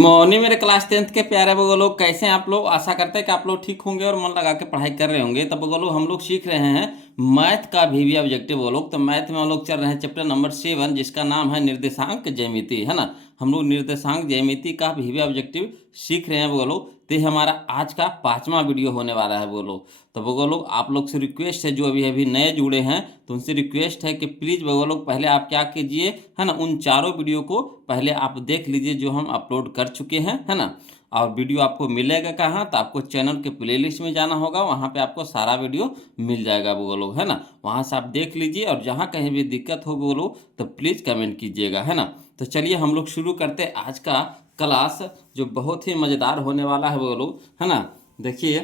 Morning मेरे class 10th के प्यारे बगो लोग, कैसे हैं आप लोग। आशा करते हैं कि आप लोग ठीक होंगे और मन लगा के पढ़ाई कर रहे होंगे। तब बगो लोग हम लोग सीख रहे हैं मैथ का भी ऑब्जेक्टिव वो लोग। तो मैथ में हम लोग चल रहे हैं चैप्टर नंबर 7, जिसका नाम है निर्देशांक ज्यामिति, है ना। हम लोग निर्देशांक ज्यामिति का भी ऑब्जेक्टिव सीख रहे हैं वो लोग। तो ये हमारा आज का 5वां वीडियो होने वाला है वो लोग। तो वो लोग आप लोग से रिक्वेस्ट है, जो अभी अभी नए जुड़े हैं तो उनसे रिक्वेस्ट है कि प्लीज़ वो लोग पहले आप क्या कीजिए, है ना, उन चारों वीडियो को पहले आप देख लीजिए जो हम अपलोड कर चुके हैं, है ना। और वीडियो आपको मिलेगा कहाँ, तो आपको चैनल के प्लेलिस्ट में जाना होगा, वहाँ पे आपको सारा वीडियो मिल जाएगा वो लोग, है ना। वहाँ से आप देख लीजिए और जहाँ कहीं भी दिक्कत हो वो लोग तो प्लीज़ कमेंट कीजिएगा, है ना। तो चलिए हम लोग शुरू करते हैं आज का क्लास, जो बहुत ही मज़ेदार होने वाला है वो लोग, है ना। देखिए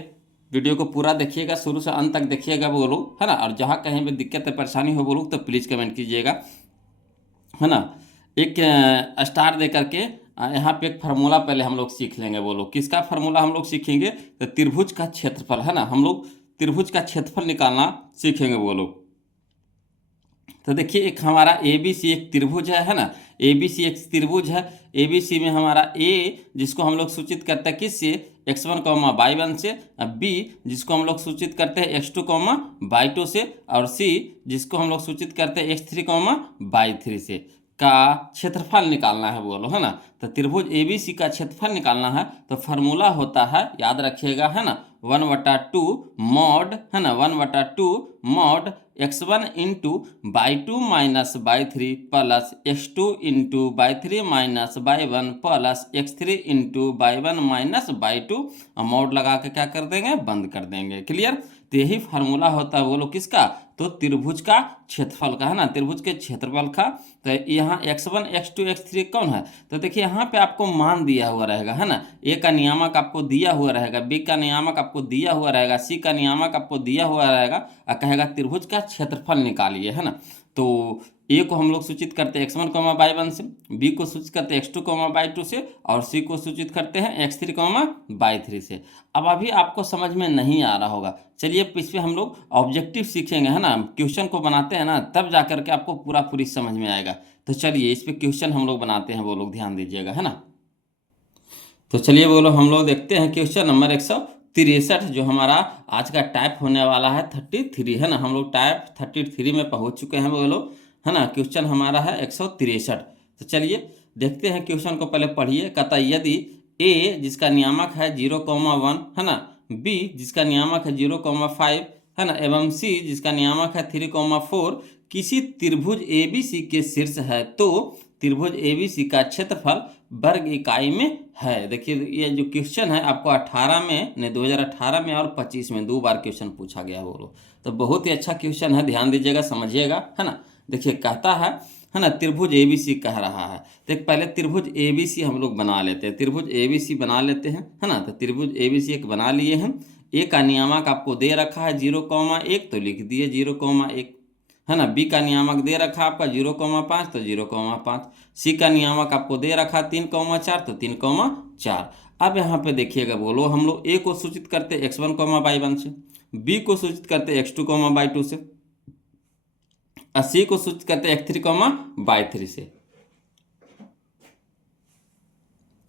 वीडियो को पूरा देखिएगा, शुरू से अंत तक देखिएगा वो लोग, है ना। और जहाँ कहीं भी दिक्कत है परेशानी हो वो लोग तो प्लीज़ कमेंट कीजिएगा, है ना। एक स्टार दे करके यहाँ पे एक फार्मूला पहले हम लोग सीख लेंगे वो लोग। किसका फार्मूला हम लोग सीखेंगे, तो त्रिभुज का क्षेत्रफल, है ना। हम लोग त्रिभुज का क्षेत्रफल निकालना सीखेंगे वो लोग। तो देखिए एक हमारा ए बी सी एक त्रिभुज है ना। ए बी सी एक त्रिभुज है। ए बी सी में हमारा ए, जिसको हम लोग सूचित करते हैं किससे, x1 कॉमा y1 से, बी जिसको हम लोग सूचित करते हैं x2 कॉमा y2 से, और सी जिसको हम लोग सूचित करते हैं x3 कॉमा y3 से, का क्षेत्रफल निकालना है बोलो, है ना। तो त्रिभुज ए बी सी का क्षेत्रफल निकालना है तो फार्मूला होता है, याद रखिएगा, है ना, 1/2 मॉड, है ना, 1/2 mod x1 into y2 minus y3 plus x2 into y3 minus y1 plus x3 into y1 minus y2। Mod लगा के क्या कर देंगे, बंद कर देंगे। क्लियर। तो यही फार्मूला होता है वो लोग किसका, तो त्रिभुज का क्षेत्रफल का, है ना, त्रिभुज के क्षेत्रफल का। तो यहाँ x1 x2 x3 कौन है, तो देखिए यहाँ पे आपको मान दिया हुआ रहेगा, है ना। ए का नियामक आपको दिया हुआ रहेगा, बी का नियामक आपको दिया हुआ रहेगा, सी का नियामक आपको दिया हुआ रहेगा, और कहेगा त्रिभुज का क्षेत्रफल निकालिए, है ना। तो ए को हम लोग सूचित करते हैं x1 कॉमा y1 से, बी को सूचित करते हैं x2 कॉमा y2 से, और सी को सूचित करते हैं x3 कॉमा y3 से। अब अभी आपको समझ में नहीं आ रहा होगा, चलिए इस पर हम लोग ऑब्जेक्टिव सीखेंगे, है ना। क्वेश्चन को बनाते हैं ना, तब जा करके आपको पूरी समझ में आएगा। तो चलिए इस पर क्वेश्चन हम लोग बनाते हैं वो लोग, ध्यान दीजिएगा, है ना। तो चलिए बोलो हम लोग देखते हैं क्वेश्चन नंबर 163, जो हमारा आज का टाइप होने वाला है 33, है ना। हम लोग टाइप 33 में पहुंच चुके हैं बोलो, है ना। क्वेश्चन हमारा है 163। तो चलिए देखते हैं क्वेश्चन को, पहले पढ़िए। कहता यदि ए जिसका नियामक है 0,1, है ना, बी जिसका नियामक है 0,5, है ना, एवं सी जिसका नियामक है 3,4 किसी त्रिभुज ए बी सी के शीर्ष है, तो त्रिभुज ए बी सी का क्षेत्रफल वर्ग इकाई में है। देखिए ये जो क्वेश्चन है आपको 18 में नहीं, 2018 में और 25 में 2 बार क्वेश्चन पूछा गया बोलो। तो बहुत ही अच्छा क्वेश्चन है, ध्यान दीजिएगा, समझिएगा, है ना। देखिए कहता है ना, त्रिभुज ए बी सी कह रहा है। तो एक पहले त्रिभुज ए बी सी हम लोग बना लेते हैं, त्रिभुज ए बी सी बना लेते हैं, है ना। तो त्रिभुज ए बी सी एक बना लिए हैं। ए का नियामक आपको दे रखा है 0,1, तो लिख दिए 0,1, है ना। बी का नियामक दे रखा आपका 0,5, तो 0,5। सी का नियामक आपको दे रखा 3,4, तो 3,4। अब यहाँ पे देखिएगा बोलो, हम लोग ए को सूचित करते x1 y1 से, बी को सूचित करते x2 y2 से, और सी को सूचित करते x3 y3 से,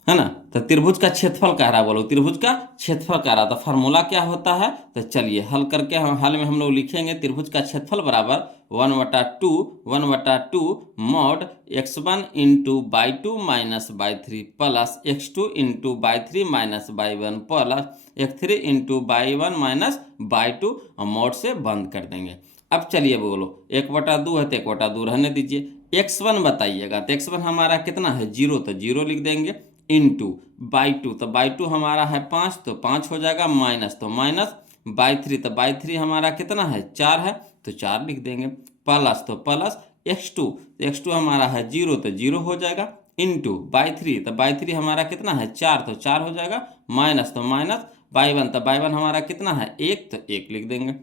है ना। तो त्रिभुज का क्षेत्रफल कह रहा है बोलो, त्रिभुज का क्षेत्रफल कह रहा। तो फार्मूला क्या होता है, तो चलिए हल करके हल में हम लोग लिखेंगे त्रिभुज का क्षेत्रफल बराबर 1/2 mod x1 into y2 minus y3 plus x2 into y3 minus y1 plus x3 into y1 minus y2, mod से बंद कर देंगे। अब चलिए बोलो 1/2 है तो 1/2 रहने दीजिए। x1 बताइएगा, तो x1 हमारा कितना है 0, तो 0 लिख देंगे, इंटू y2, तो y2 हमारा है 5, तो 5 हो जाएगा, माइनस तो माइनस, y3, तो y3 हमारा कितना है 4 है, तो 4 लिख देंगे, प्लस तो प्लस x2, तो x2 हमारा है 0, तो 0 हो जाएगा, इंटू y3, तो y3 हमारा कितना है 4, तो 4 हो जाएगा, माइनस तो माइनस, y1, तो y1 हमारा कितना है 1, तो 1 लिख देंगे।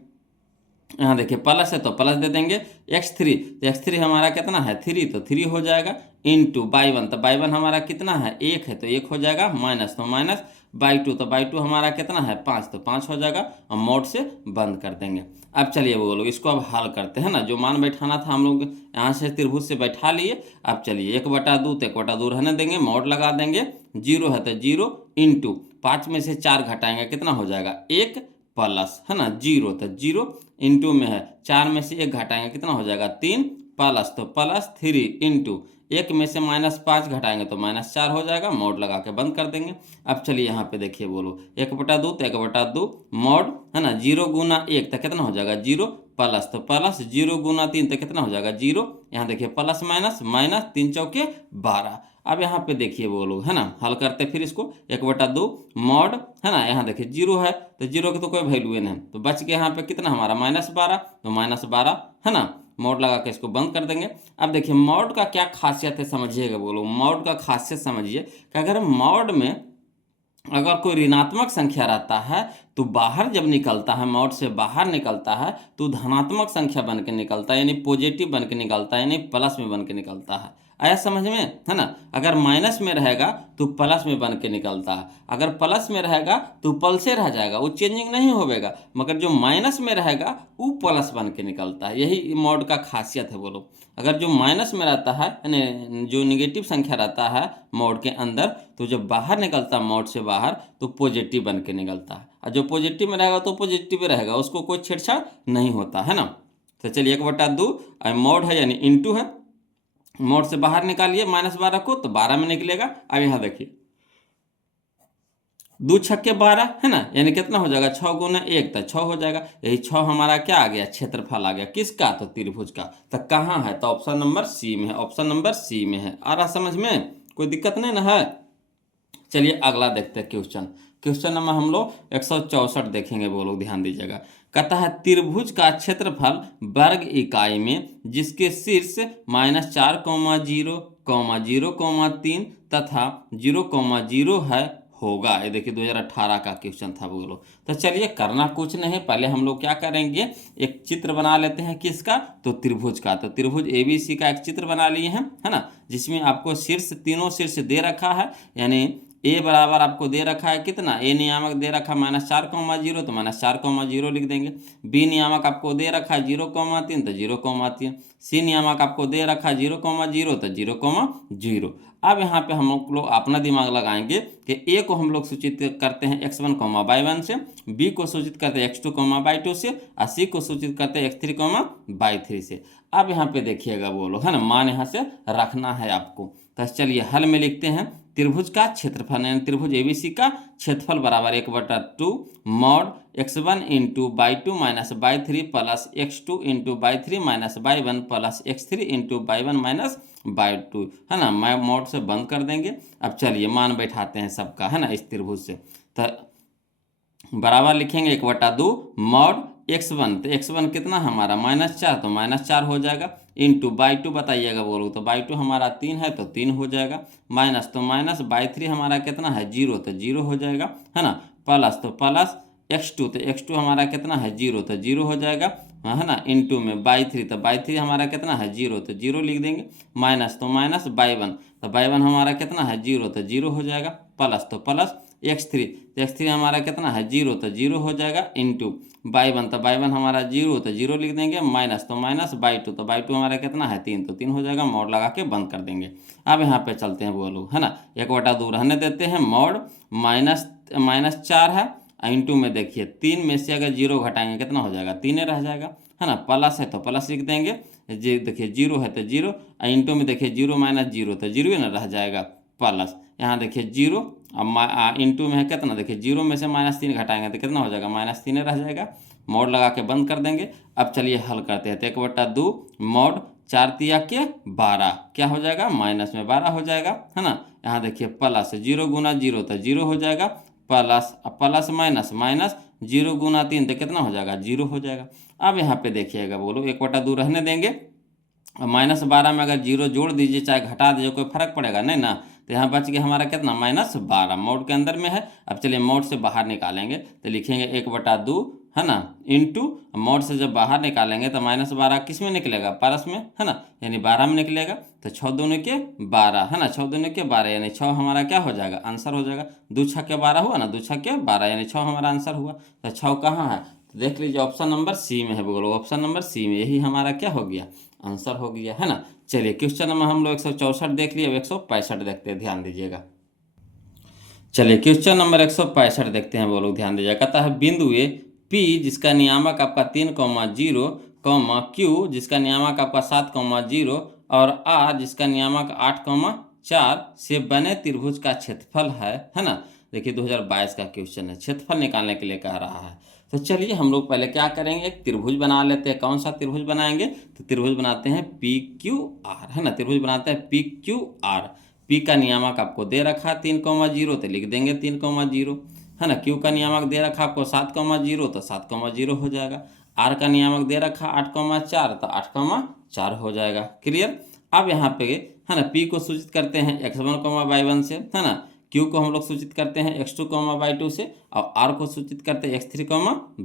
यहाँ देखिए प्लस है तो प्लस दे देंगे, x3, तो x3 हमारा कितना है 3, तो 3 हो जाएगा, इंटू y1, तो y1 हमारा कितना है 1 है, तो 1 हो जाएगा, माइनस तो माइनस, y2, तो y2 हमारा कितना है 5, तो 5 हो जाएगा, और मोड से बंद कर देंगे। अब चलिए वो लोग इसको अब हल करते हैं ना, जो मान बैठाना था हम लोग यहाँ से त्रिभुज से बैठा लिए। अब चलिए 1/2 तो 1/2 रहने देंगे, मोड लगा देंगे, जीरो है तो जीरो इंटू 5 में से 4 घटाएंगे कितना हो जाएगा 1 प्लस, है ना, जीरो तो जीरो इंटू में है 4 में से 1 घटाएंगे कितना हो जाएगा 3 प्लस, तो प्लस 3 इंटू 1 में से -5 घटाएंगे तो -4 हो जाएगा, मोड लगा के बंद कर देंगे। अब चलिए यहाँ पे देखिए, बोलो 1/2 तो 1/2 मोड, है ना, 0 गुना 1 तो कितना हो जाएगा 0 प्लस, तो प्लस 0 गुना 3 तो कितना हो जाएगा 0, यहाँ देखिए प्लस माइनस माइनस 3 चौके 12। अब यहाँ पे देखिए बोलो, है ना, हल करते फिर इसको 1/2 मॉड, है ना, यहाँ देखिए 0 है तो 0 की तो कोई वैल्यू नहीं, तो बच गया यहाँ पे कितना हमारा -12, तो -12, है ना, मॉड लगा के इसको बंद कर देंगे। अब देखिए मॉड का क्या खासियत है समझिएगा, बोलो मॉड का खासियत समझिए कि अगर मॉड में अगर कोई ऋणात्मक संख्या रहता है तो बाहर जब निकलता है, मॉड से बाहर निकलता है तो धनात्मक संख्या बन के निकलता है, यानी पॉजिटिव बन के निकलता है, यानी प्लस में बन के निकलता है। आया समझ में, है ना। अगर माइनस में रहेगा तो प्लस में बन के निकलता है, अगर प्लस में रहेगा तो पल से रह जाएगा, वो चेंजिंग नहीं होगा, मगर जो माइनस में रहेगा वो प्लस बन के निकलता है। यही मॉड का खासियत है। बोलो अगर जो माइनस में रहता है, यानी जो निगेटिव संख्या रहता है मॉड के अंदर, तो जब बाहर निकलता है मॉड से बाहर तो पॉजिटिव बन के निकलता है, और जो पॉजिटिव में रहेगा तो पॉजिटिव में रहेगा, उसको कोई छेड़छाड़ नहीं होता, है ना। तो चलिए 1/2 मॉड है यानी इंटू है, मॉड से बाहर निकालिए -12 को तो 12 में निकलेगा। अब यहाँ देखिए 2 छक्के 12, है ना, यानी कितना हो जाएगा 6 गुना 1 तो 6 हो जाएगा। यही 6 हमारा क्या आ गया, क्षेत्रफल आ गया, किसका, तो त्रिभुज का। तो कहाँ है, तो ऑप्शन नंबर सी में है, ऑप्शन नंबर सी में है। आ रहा समझ में, कोई दिक्कत नहीं ना है। चलिए अगला देखते हैं क्वेश्चन। क्वेश्चन नंबर हम लोग 164 देखेंगे, वो लोग ध्यान दीजिएगा। कहता है त्रिभुज का क्षेत्रफल वर्ग इकाई में जिसके शीर्ष -4, 0, 0, 3 तथा 0, 0 है होगा। ये देखिए 2018 का क्वेश्चन था वो लोग। तो चलिए करना कुछ नहीं, पहले हम लोग क्या करेंगे, एक चित्र बना लेते हैं, किसका, तो त्रिभुज का। तो त्रिभुज ABC का एक चित्र बना लिए हैं, है ना, जिसमें आपको शीर्ष, तीनों शीर्ष दे रखा है, यानी ए बराबर आपको दे रखा है कितना, ए नियामक दे रखा है -4, 0 तो -4, 0 लिख देंगे। बी नियामक आपको दे रखा है 0, 3 तो 0, 3। सी नियामक आपको दे रखा है 0, 0 तो 0, 0। अब यहाँ पे हम लोग अपना दिमाग लगाएंगे कि ए को हम लोग सूचित करते हैं x1, y1 से, बी को सूचित करते हैं x2, y2 से, और सी को सूचित करते हैं x3, y3 से। अब यहाँ पे देखिएगा वो लोग, है ना, मान यहाँ से रखना है आपको। तो चलिए हल में लिखते हैं, त्रिभुज का क्षेत्रफल यानी त्रिभुज ABC का क्षेत्रफल बराबर 1/2 mod x1 into y2 minus y3 plus x2 into y3 minus y1 plus x3 into y1 minus y2, है ना। मैं मॉड से बंद कर देंगे। अब चलिए मान बैठाते हैं सबका, है ना, इस त्रिभुज से। तो बराबर लिखेंगे 1/2 मॉड x1, तो x1 कितना हमारा -4 तो -4 हो जाएगा, इंटू y2 बताइएगा बोलो, तो y2 हमारा 3 है तो 3 हो जाएगा, माइनस तो माइनस y3 हमारा कितना है 0 तो 0 हो जाएगा, है ना, प्लस तो प्लस x2 तो x2 हमारा कितना है 0 तो 0 हो जाएगा, है ना, इंटू में y3 तो y3 हमारा कितना है 0 तो 0 लिख देंगे, माइनस तो माइनस y1 तो y1 हमारा कितना है 0 तो 0 हो जाएगा, प्लस तो प्लस x3 तो x3 हमारा कितना है 0 तो 0 हो जाएगा, इंटू y1 तो y1 हमारा 0 तो 0 लिख देंगे, माइनस तो माइनस y2 तो y2 हमारा कितना है 3 तो 3 हो जाएगा, मोड लगा के बंद कर देंगे। अब यहाँ पे चलते हैं वो लोग, है ना, 1/2 रहने देते हैं, मोड -4 है, इंटू में देखिए 3 में से अगर 0 घटाएंगे कितना हो जाएगा 3 रह जाएगा, है ना, प्लस है तो प्लस लिख देंगे, जी देखिए 0 है तो 0, इंटू में देखिए 0 माइनस 0 तो 0 ही ना रह जाएगा, प्लस यहाँ देखिए 0, अब इंटू में है कितना, देखिए 0 में से -3 घटाएंगे तो कितना हो जाएगा -3 रह जाएगा, मोड लगा के बंद कर देंगे। अब चलिए हल करते हैं, तो 1/2 मोड 4 तिया के 12 क्या हो जाएगा, माइनस में 12 हो जाएगा, है ना, यहाँ देखिए प्लस 0 गुना 0 तो 0 हो जाएगा, प्लस प्लस माइनस माइनस 0 गुना 3 तो कितना हो जाएगा 0 हो जाएगा। अब यहाँ पे देखिएगा बोलो 1/2 रहने देंगे, -12 में अगर 0 जोड़ दीजिए चाहे घटा दीजिए कोई फर्क पड़ेगा नहीं ना, तो यहाँ बच गया हमारा कितना -12, मोड के अंदर में है। अब चलिए मोड से बाहर निकालेंगे तो लिखेंगे 1/2, है ना, इंटू मोड से जब बाहर निकालेंगे तो -12 किस में निकलेगा, पारस में, है ना, यानी 12 में निकलेगा, तो 6 दूनी के 12, है ना, 6 दूनी के 12 यानी 6 हमारा क्या हो जाएगा, आंसर हो जाएगा। 2 छक्के 12 हुआ ना, 2 छक्के 12 यानी 6 हमारा आंसर हुआ। तो 6 कहाँ है, तो देख लीजिए ऑप्शन नंबर सी में है, बोलो ऑप्शन नंबर सी में, यही हमारा क्या हो गया, आंसर हो गया, है ना। चलिए क्वेश्चन नंबर हम लोग 164 देख लिए, अब 165 देखते हैं, ध्यान दीजिएगा। चलिए क्वेश्चन नंबर 165 देखते हैं, वो लोग ध्यान दीजिए। कहता है बिंदु ए पी जिसका नियामक आपका 3,0 क्यू जिसका नियामक आपका 7,0 और आर जिसका नियामक 8,4 से बने त्रिभुज का क्षेत्रफल है ना। देखिए 2022 का क्वेश्चन है, क्षेत्रफल निकालने के लिए कह रहा है। तो चलिए हम लोग पहले क्या करेंगे, एक त्रिभुज बना लेते हैं। कौन सा त्रिभुज बनाएंगे, तो त्रिभुज बनाते हैं पी क्यू आर, है ना। त्रिभुज बनाते हैं पी क्यू आर। पी का नियामक आपको दे रखा 3,0 तो लिख देंगे 3,0, है ना। क्यू का नियामक दे रखा आपको 7,0 तो 7,0 हो जाएगा। आर का नियामक दे रखा 8,4 तो 8,4 हो जाएगा। क्लियर। अब यहाँ पे है ना पी को सूचित करते हैं x1, y1 से, है ना। क्यू को हम लोग सूचित करते हैं x2, y2 से, और आर को सूचित करते हैं x3,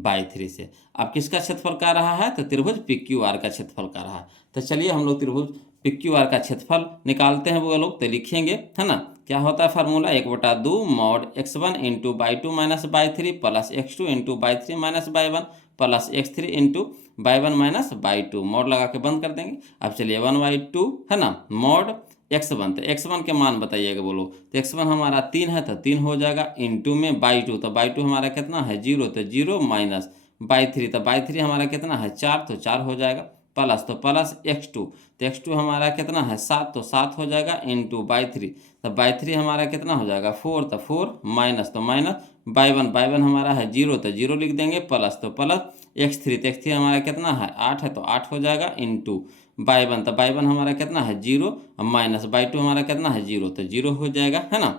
y3 से। अब किसका क्षेत्रफल कर रहा है, तो त्रिभुज पी क्यू आर का क्षेत्रफल कर रहा है। तो चलिए हम लोग त्रिभुज पी क्यू आर का क्षेत्रफल निकालते हैं। वो लोग तो लिखेंगे, है ना। क्या होता है formula, 1/2 mod x1 into y2 minus y3 plus x2 into y3 minus y1 plus x3 into y1 minus y2। Mod लगा के बंद कर देंगे। अब चलिए 1/2 है ना, मॉड x1, तो x1 के मान बताइएगा बोलो। तो x1 हमारा 3 है तो 3 हो जाएगा, इंटू में y2, तो y2 हमारा कितना है 0, तो 0 माइनस y3, तो y3 हमारा कितना है 4, तो 4 हो जाएगा, प्लस तो प्लस x2, तो x2 हमारा कितना है 7, तो 7 हो जाएगा, इंटू y3, तो y3 हमारा कितना हो जाएगा 4, तो 4 माइनस तो माइनस y1 हमारा है 0, तो 0 लिख देंगे, प्लस तो प्लस x3, तो x3 हमारा कितना है 8 है, तो 8 हो जाएगा, इंटू y1, तो y1 हमारा कितना है 0, माइनस y2 हमारा कितना है 0, तो 0 हो जाएगा, है ना।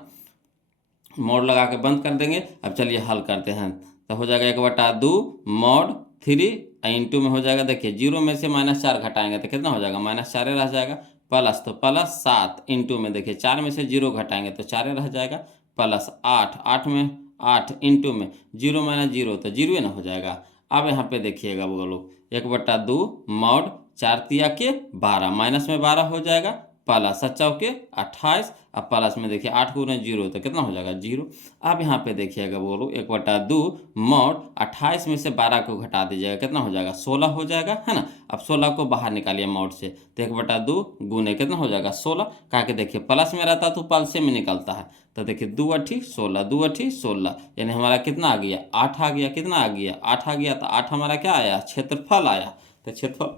मोड लगा के बंद कर देंगे। अब चलिए हल करते हैं। तो हो जाएगा 1/2 मॉड 3 इंटू में हो जाएगा, देखिए 0 में से -4 घटाएंगे तो कितना हो जाएगा, -4 रह जाएगा, प्लस तो प्लस 7 इंटू में देखिए 4 में से 0 घटाएंगे तो 4 रह जाएगा, प्लस 8, 8 में 8 इंटू में 0 माइनस 0 तो 0 ना हो जाएगा। अब यहाँ पे देखिएगा वो लोग 1/2 मॉड 4 तिया के 12 माइनस में 12 हो जाएगा, प्लस 7 के 28, अब प्लस में देखिए 8 गुने 0 तो कितना हो जाएगा 0। अब यहाँ पे देखिएगा बोलो 1/2 मॉड 28 में से 12 को घटा दीजिएगा, कितना हो जाएगा 16 हो जाएगा, है ना। अब 16 को बाहर निकालिए मॉड से, तो 1/2 गुने कितना हो जाएगा 16, कहा कि देखिए प्लस में रहता तो प्लस में निकलता है। तो देखिए 2 अठी 16, 2 अठी 16, यानी हमारा कितना आ गया 8 आ गया, कितना आ गया 8 आ गया। तो 8 हमारा क्या आया, क्षेत्रफल आया। तो क्षेत्रफल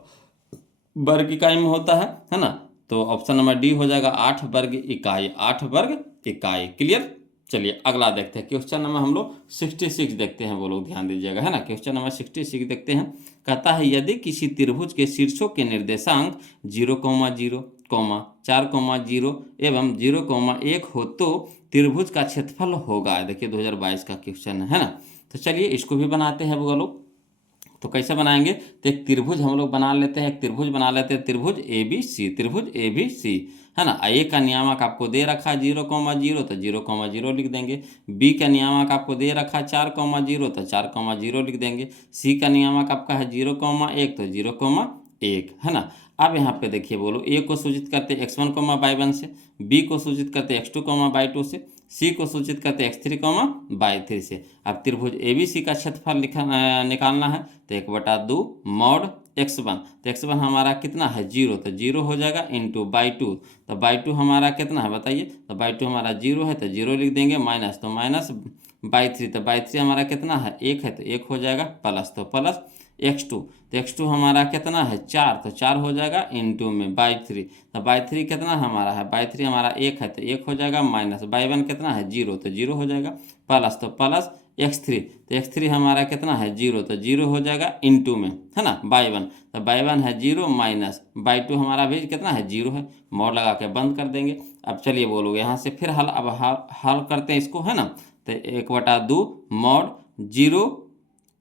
वर्ग इकाई में होता है ना। तो ऑप्शन नंबर डी हो जाएगा 8 वर्ग इकाई, 8 वर्ग इकाई। क्लियर। चलिए अगला देखते हैं, क्वेश्चन नंबर हम लोग 66 देखते हैं, वो लोग ध्यान दीजिएगा, है ना। क्वेश्चन नंबर 66 देखते हैं। कहता है यदि किसी त्रिभुज के शीर्षों के निर्देशांक 0,0, 4,0 एवं 0,1 हो तो त्रिभुज का क्षेत्रफल होगा। देखिए 2022 का क्वेश्चन है ना। तो चलिए इसको भी बनाते हैं वो लोग। तो कैसे बनाएंगे, तो एक त्रिभुज हम लोग बना लेते हैं, एक त्रिभुज बना लेते हैं, त्रिभुज ए बी सी, त्रिभुज ए बी सी, है ना। ए का नियामक आपको दे रखा है 0,0 तो 0,0 लिख देंगे। बी का नियामक आपको दे रखा है 4,0 तो 4,0 लिख देंगे। सी का नियामक आपका है 0,1 तो 0,1, है ना। अब यहाँ पे देखिए बोलो, ए को सूचित करते हैं x1, y1 से, बी को सूचित करते हैं x2, y2 से, सी को सूचित करते हैं x3, y3 से। अब त्रिभुज एबीसी का क्षेत्रफल निकालना है। तो 1/2 मॉड x1, तो x1 हमारा कितना है 0, तो 0 हो जाएगा, इंटू y2, तो y2 हमारा कितना है बताइए, तो y2 हमारा 0 है तो 0 लिख देंगे, माइनस तो माइनस y3, तो y3 हमारा कितना है 1 है तो 1 हो जाएगा, प्लस तो प्लस x2, तो x2 हमारा कितना है 4, तो 4 हो जाएगा, इंटू में y3, तो y3 कितना हमारा है, y3 हमारा 1 है तो 1 हो जाएगा, माइनस y1 कितना है 0, तो 0 हो जाएगा, प्लस तो प्लस x3, तो x3 हमारा कितना है 0, तो 0 हो जाएगा, इंटू में, है ना y1, तो y1 है 0, माइनस y2 हमारा भी कितना है 0 है। मोड़ लगा के बंद कर देंगे। अब चलिए बोलोगे यहाँ से फिर हल, अब हल करते हैं इसको, है ना। तो 1/2 मॉड 0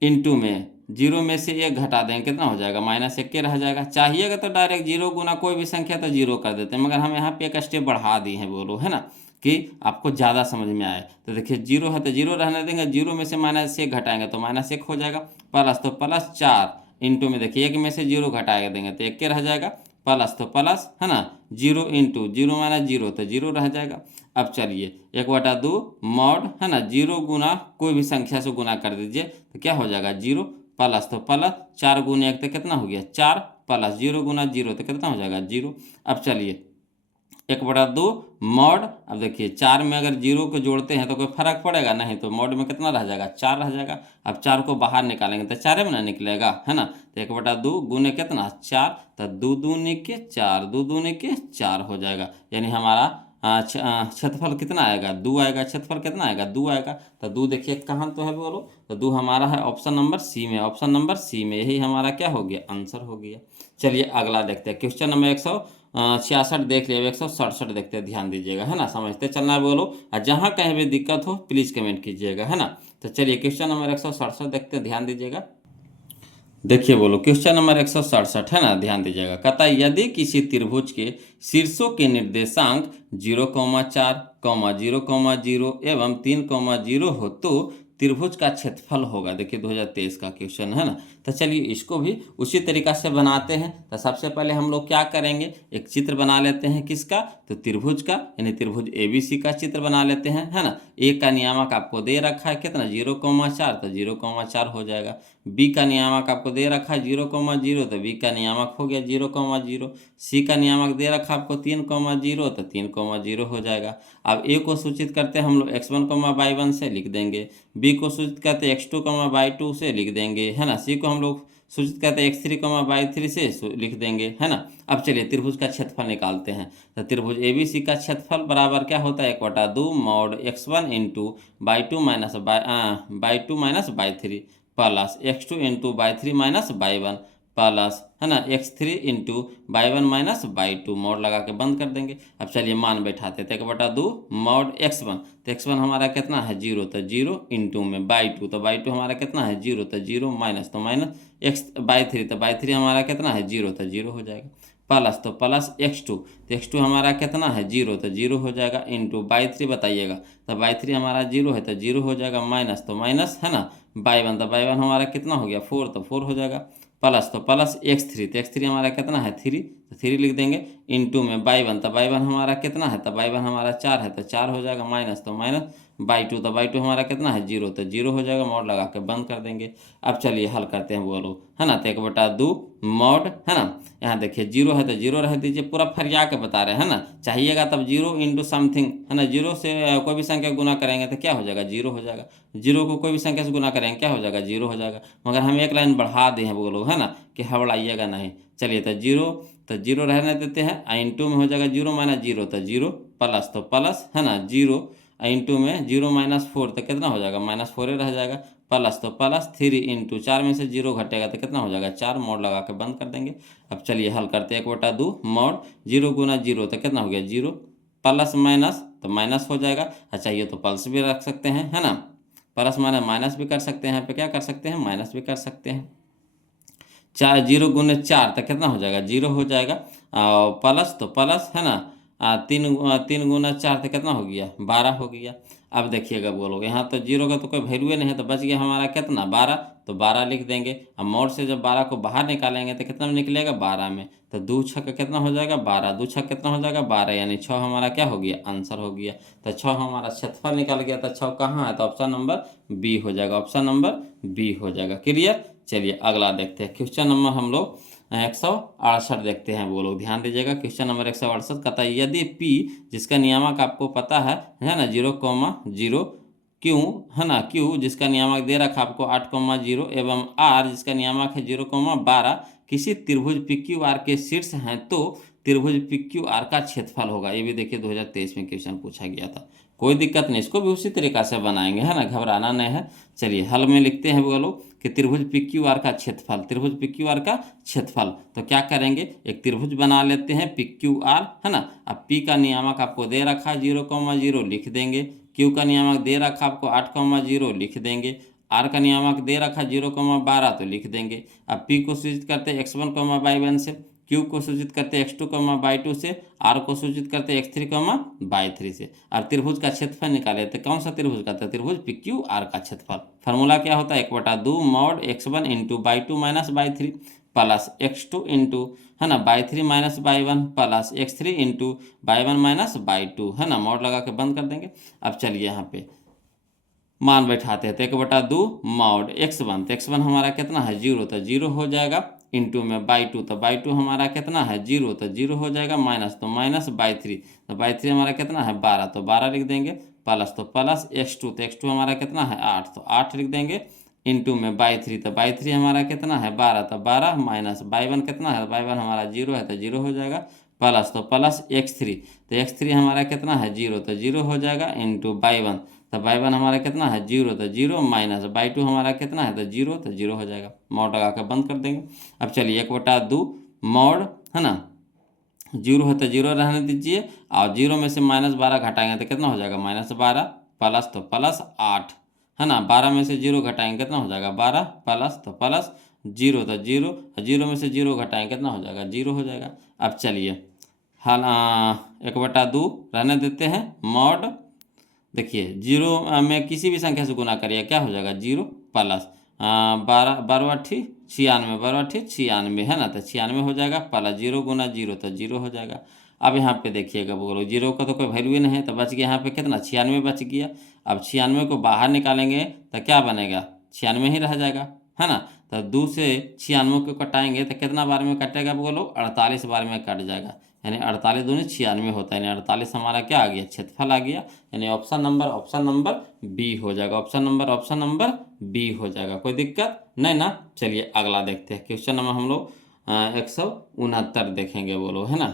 इंटू में 0 में से 1 घटा देंगे, कितना हो जाएगा -1 के रह जाएगा। चाहिएगा तो डायरेक्ट 0 गुना कोई भी संख्या तो 0 कर देते हैं, मगर हम यहाँ पे एक स्टेप बढ़ा दी हैं बोलो, है ना, कि आपको ज़्यादा समझ में आए। तो देखिए 0 है तो 0 रहने देंगे, 0 में से -1 घटाएंगे तो -1 हो जाएगा, प्लस तो प्लस 4 इंटू में देखिए 1 में से 0 घटाएगा देंगे तो 1 के रह जाएगा, प्लस तो प्लस, है ना, 0 इंटू 0 माइनस 0 तो 0 रह जाएगा। अब चलिए 1/2 मॉड, है ना, 0 गुना कोई भी संख्या से गुना कर दीजिए तो क्या हो जाएगा 0, प्लस तो प्लस 4 गुना 1 तो कितना हो गया 4, प्लस 0 गुना 0 तो कितना हो जाएगा 0। अब चलिए 1/2 मॉड। अब देखिए 4 में अगर 0 को जोड़ते हैं तो कोई फर्क पड़ेगा नहीं, तो मॉड में कितना रह जाएगा, 4 रह जाएगा। अब 4 को बाहर निकालेंगे तो 4 में ना निकलेगा, है ना। तो 1/2 गुने कितना 4, तो 2 दूनी के 4, 2 दूनी के 4 हो जाएगा। यानी हमारा क्षेत्रफल कितना आएगा, 2 आएगा। क्षेत्रफल कितना आएगा, 2 आएगा। तो 2 देखिए कहाँ तो है बोलो, तो 2 हमारा है ऑप्शन नंबर सी में, ऑप्शन नंबर सी में। यही हमारा क्या हो गया, आंसर हो गया। चलिए अगला देखते हैं, क्वेश्चन नंबर 166 देख लिया, 167 देखते हैं, ध्यान दीजिएगा, है ना, समझते चलना है बोलो। और जहाँ कहीं भी दिक्कत हो प्लीज़ कमेंट कीजिएगा, है ना। तो चलिए क्वेश्चन नंबर 167 देखते हैं, ध्यान दीजिएगा। देखिए बोलो क्वेश्चन नंबर 167 है ना, ध्यान दीजिएगा। कहता है यदि किसी त्रिभुज के शीर्षों के निर्देशांक 0,4, 0,0 एवं 3,0 हो तो त्रिभुज का क्षेत्रफल होगा। देखिए 2023 का क्वेश्चन है ना। तो चलिए इसको भी उसी तरीका से बनाते हैं। तो सबसे पहले हम लोग क्या करेंगे, एक चित्र बना लेते हैं, किसका, तो त्रिभुज का, यानी त्रिभुज ABC का चित्र बना लेते हैं, है ना। ए का नियामक आपको दे रखा है कितना, 0,4, तो 0,4 हो जाएगा। बी का नियामक आपको दे रखा है 0,0, तो बी का नियामक हो गया 0,0। सी का नियामक दे रखा है आपको 3,0, तो 3,0 हो जाएगा। अब ए को सूचित करते हैं हम लोग x1, y1 से लिख देंगे, बी को सूचित करते हैं x2, y2 से लिख देंगे, है ना। सी को हम लोग सूचित करते हैं x3, y3 से लिख देंगे, है ना। अब चलिए त्रिभुज का क्षेत्रफल निकालते हैं। तो त्रिभुज ABC का क्षेत्रफल बराबर क्या होता है, 1/2 mod x1 into y2 minus y3 plus x2 into y3 minus y1 plus, है ना, x3 into y1 minus y2, mod लगा के बंद कर देंगे। अब चलिए मान बैठाते थे, 1/2 मॉड x1, तो x1 हमारा कितना है 0, तो 0 इंटू में y2, तो y2 हमारा कितना है 0, तो 0 माइनस, तो माइनस y3, तो y3 हमारा कितना है 0, तो 0 हो जाएगा। प्लस, तो प्लस x2, तो x2 हमारा कितना है 0, तो 0 हो जाएगा। इंटू y3 बताइएगा, तो y3 हमारा 0 है, तो 0 हो जाएगा। माइनस, तो माइनस, है ना, y1, तो y1 हमारा कितना हो गया 4, तो 4 हो जाएगा। प्लस, तो प्लस x3, तो x3 हमारा कितना है 3, तो 3 लिख देंगे। इंटू में y1, तो y1 हमारा कितना है, तो y1 हमारा 4 है, तो 4 हो जाएगा। माइनस, तो माइनस y2, तो y2 हमारा कितना है 0, तो 0 हो जाएगा। मॉड लगा के बंद कर देंगे। अब चलिए हल करते हैं बोलो, है ना। तो 1/2 मॉड, है ना, यहाँ देखिए 0 है तो 0 रह दीजिए, पूरा फरिया के बता रहे हैं ना। चाहिएगा तब 0 इंटू समथिंग, है ना, 0 से कोई भी संख्या गुना करेंगे तो क्या हो जाएगा, 0 हो जाएगा। 0 को कोई भी संख्या से गुना करेंगे क्या हो जाएगा, 0 हो जाएगा। मगर हम एक लाइन बढ़ा दिए हैं बोलो, है ना, कि हड़बड़ाइएगा नहीं। चलिए तो 0, तो 0 रहने देते हैं। इंटू में हो जाएगा 0 माइनस 0, तो 0 प्लस, तो प्लस, है ना, 0 इंटू में 0 माइनस 4, तो कितना हो जाएगा, -4 रह जाएगा। प्लस, तो प्लस 3 इंटू 4 में से 0 घटेगा तो कितना हो जाएगा 4, मोड लगा के बंद कर देंगे। अब चलिए हल करते हैं, 1/2 मोड 0 गुना 0, तो कितना हो गया 0, प्लस माइनस, तो माइनस हो जाएगा। अच्छा ये तो प्लस भी रख सकते हैं, है ना, प्लस माइनस माइनस भी कर सकते हैं, यहाँ पे क्या कर सकते हैं, माइनस भी कर सकते हैं। 4, 0 गुने 4 तो कितना हो जाएगा 0 हो जाएगा। प्लस, तो प्लस, है ना, 3 गुना 4 तो कितना हो गया 12 हो गया। अब देखिएगा बोलो, यहाँ तो 0 का तो कोई वैल्यू नहीं है, तो बच गया हमारा कितना 12, तो 12 लिख देंगे। अब मोड से जब 12 को बाहर निकालेंगे तो कितना में निकलेगा 12 में, तो 2 छक्का कितना हो जाएगा 12, 2 छक्का कितना हो जाएगा 12, यानी 6 हमारा क्या हो गया, आंसर हो गया। तो 6 हमारा क्षेत्रफल निकल गया। तो 6 कहाँ है, तो ऑप्शन नंबर बी हो जाएगा, ऑप्शन नंबर बी हो जाएगा। क्लियर। चलिए अगला देखते हैं, क्वेश्चन नंबर हम लोग 168 देखते हैं। वो लोग ध्यान दीजिएगा, क्वेश्चन नंबर 168 कहता है यदि P जिसका नियामक आपको पता है ना, 0,0 क्यों, है ना, क्यू जिसका नियामक दे रखा आपको 8,0 एवं R जिसका नियामक है 0,12 किसी त्रिभुज PQR के शीर्ष हैं तो त्रिभुज PQR का क्षेत्रफल होगा। ये भी देखिए 2023 में क्वेश्चन पूछा गया था। कोई दिक्कत नहीं, इसको भी उसी तरीका से बनाएंगे, है ना, घबराना नहीं है। चलिए हल में लिखते हैं वो लोग कि त्रिभुज PQR का क्षेत्रफल, त्रिभुज PQR का क्षेत्रफल। तो क्या करेंगे, एक त्रिभुज बना लेते हैं PQR, है ना। अब P का नियामक आपको दे रखा है 0,0 लिख देंगे, Q का नियामक दे रखा आपको 8,0 लिख देंगे, R का नियामक दे रखा 0,12 तो लिख देंगे। अब P को सूचित करते हैं x1, y1 से, Q को सूचित करते हैं x2, y2 से, R को सूचित करते हैं x3, y3 से। अब त्रिभुज का क्षेत्रफल निकाले तो कौन सा त्रिभुज का, त्रिभुज PQR का क्षेत्रफल। फार्मूला क्या होता है, 1/2 mod x1 into y2 minus y3 plus x2 into, है ना, y3 minus y1 plus x3 into y1 minus y2, है ना, मॉड लगा के बंद कर देंगे। अब चलिए यहाँ पे मान बैठाते हैं, तो 1/2 मॉड x1, तो x1 हमारा कितना है 0, तो 0 हो जाएगा। इंटू में बाई टू, तो बाई टू हमारा कितना है 0, तो 0 हो जाएगा, माइनस तो माइनस बाई थ्री, तो बाई थ्री हमारा कितना है 12, तो 12 लिख देंगे, प्लस तो प्लस x2, तो x2 हमारा कितना है 8, तो 8 लिख देंगे, इंटू में बाई थ्री, तो बाई थ्री हमारा कितना है 12, तो 12 माइनस बाई वन कितना है, बाई वन हमारा 0 है तो 0 हो जाएगा, प्लस तो प्लस x3, तो x3 हमारा कितना है 0, तो 0 हो जाएगा, इंटू बाई वन, तो बाई वन हमारा कितना है 0, तो 0 माइनस बाई टू हमारा कितना है तो 0, तो 0 हो जाएगा, मॉड लगा कर बंद कर देंगे। अब चलिए 1/2 मॉड है ना, 0 है तो 0 रहने दीजिए, और 0 में से -12 घटाएंगे तो कितना हो जाएगा -12, प्लस तो प्लस 8 है ना, 12 में से 0 घटाएंगे कितना हो जाएगा 12, प्लस तो प्लस 0 तो 0, 0 में से 0 घटाएंगे कितना हो जाएगा 0 हो जाएगा। अब चलिए हाल 1/2 रहने देते हैं, मॉड देखिए 0 में किसी भी संख्या से गुना करिए क्या हो जाएगा 0, प्लस 12 12 अट्ठी 96, 12 अट्ठी 96 है ना, तो 96 हो जाएगा, प्लस 0 गुना 0 तो 0 हो जाएगा। अब यहाँ पे देखिएगा बोलो 0 का तो कोई वैल्यू नहीं है, तो बच गया यहाँ पे कितना 96 बच गया। अब 96 को बाहर निकालेंगे तो क्या बनेगा 96 ही रह जाएगा है ना, तो 2 से 96 को कटाएंगे तो कितना बार में कटेगा बोलो 48 बार में कट जाएगा, यानी 48 दूनी 96 होता है, यानी 48 हमारा क्या आ गया क्षेत्रफल आ गया, यानी ऑप्शन नंबर बी हो जाएगा, ऑप्शन नंबर बी हो जाएगा, कोई दिक्कत नहीं ना। चलिए अगला देखते हैं, क्वेश्चन नंबर हम लोग 169 देखेंगे बोलो है ना।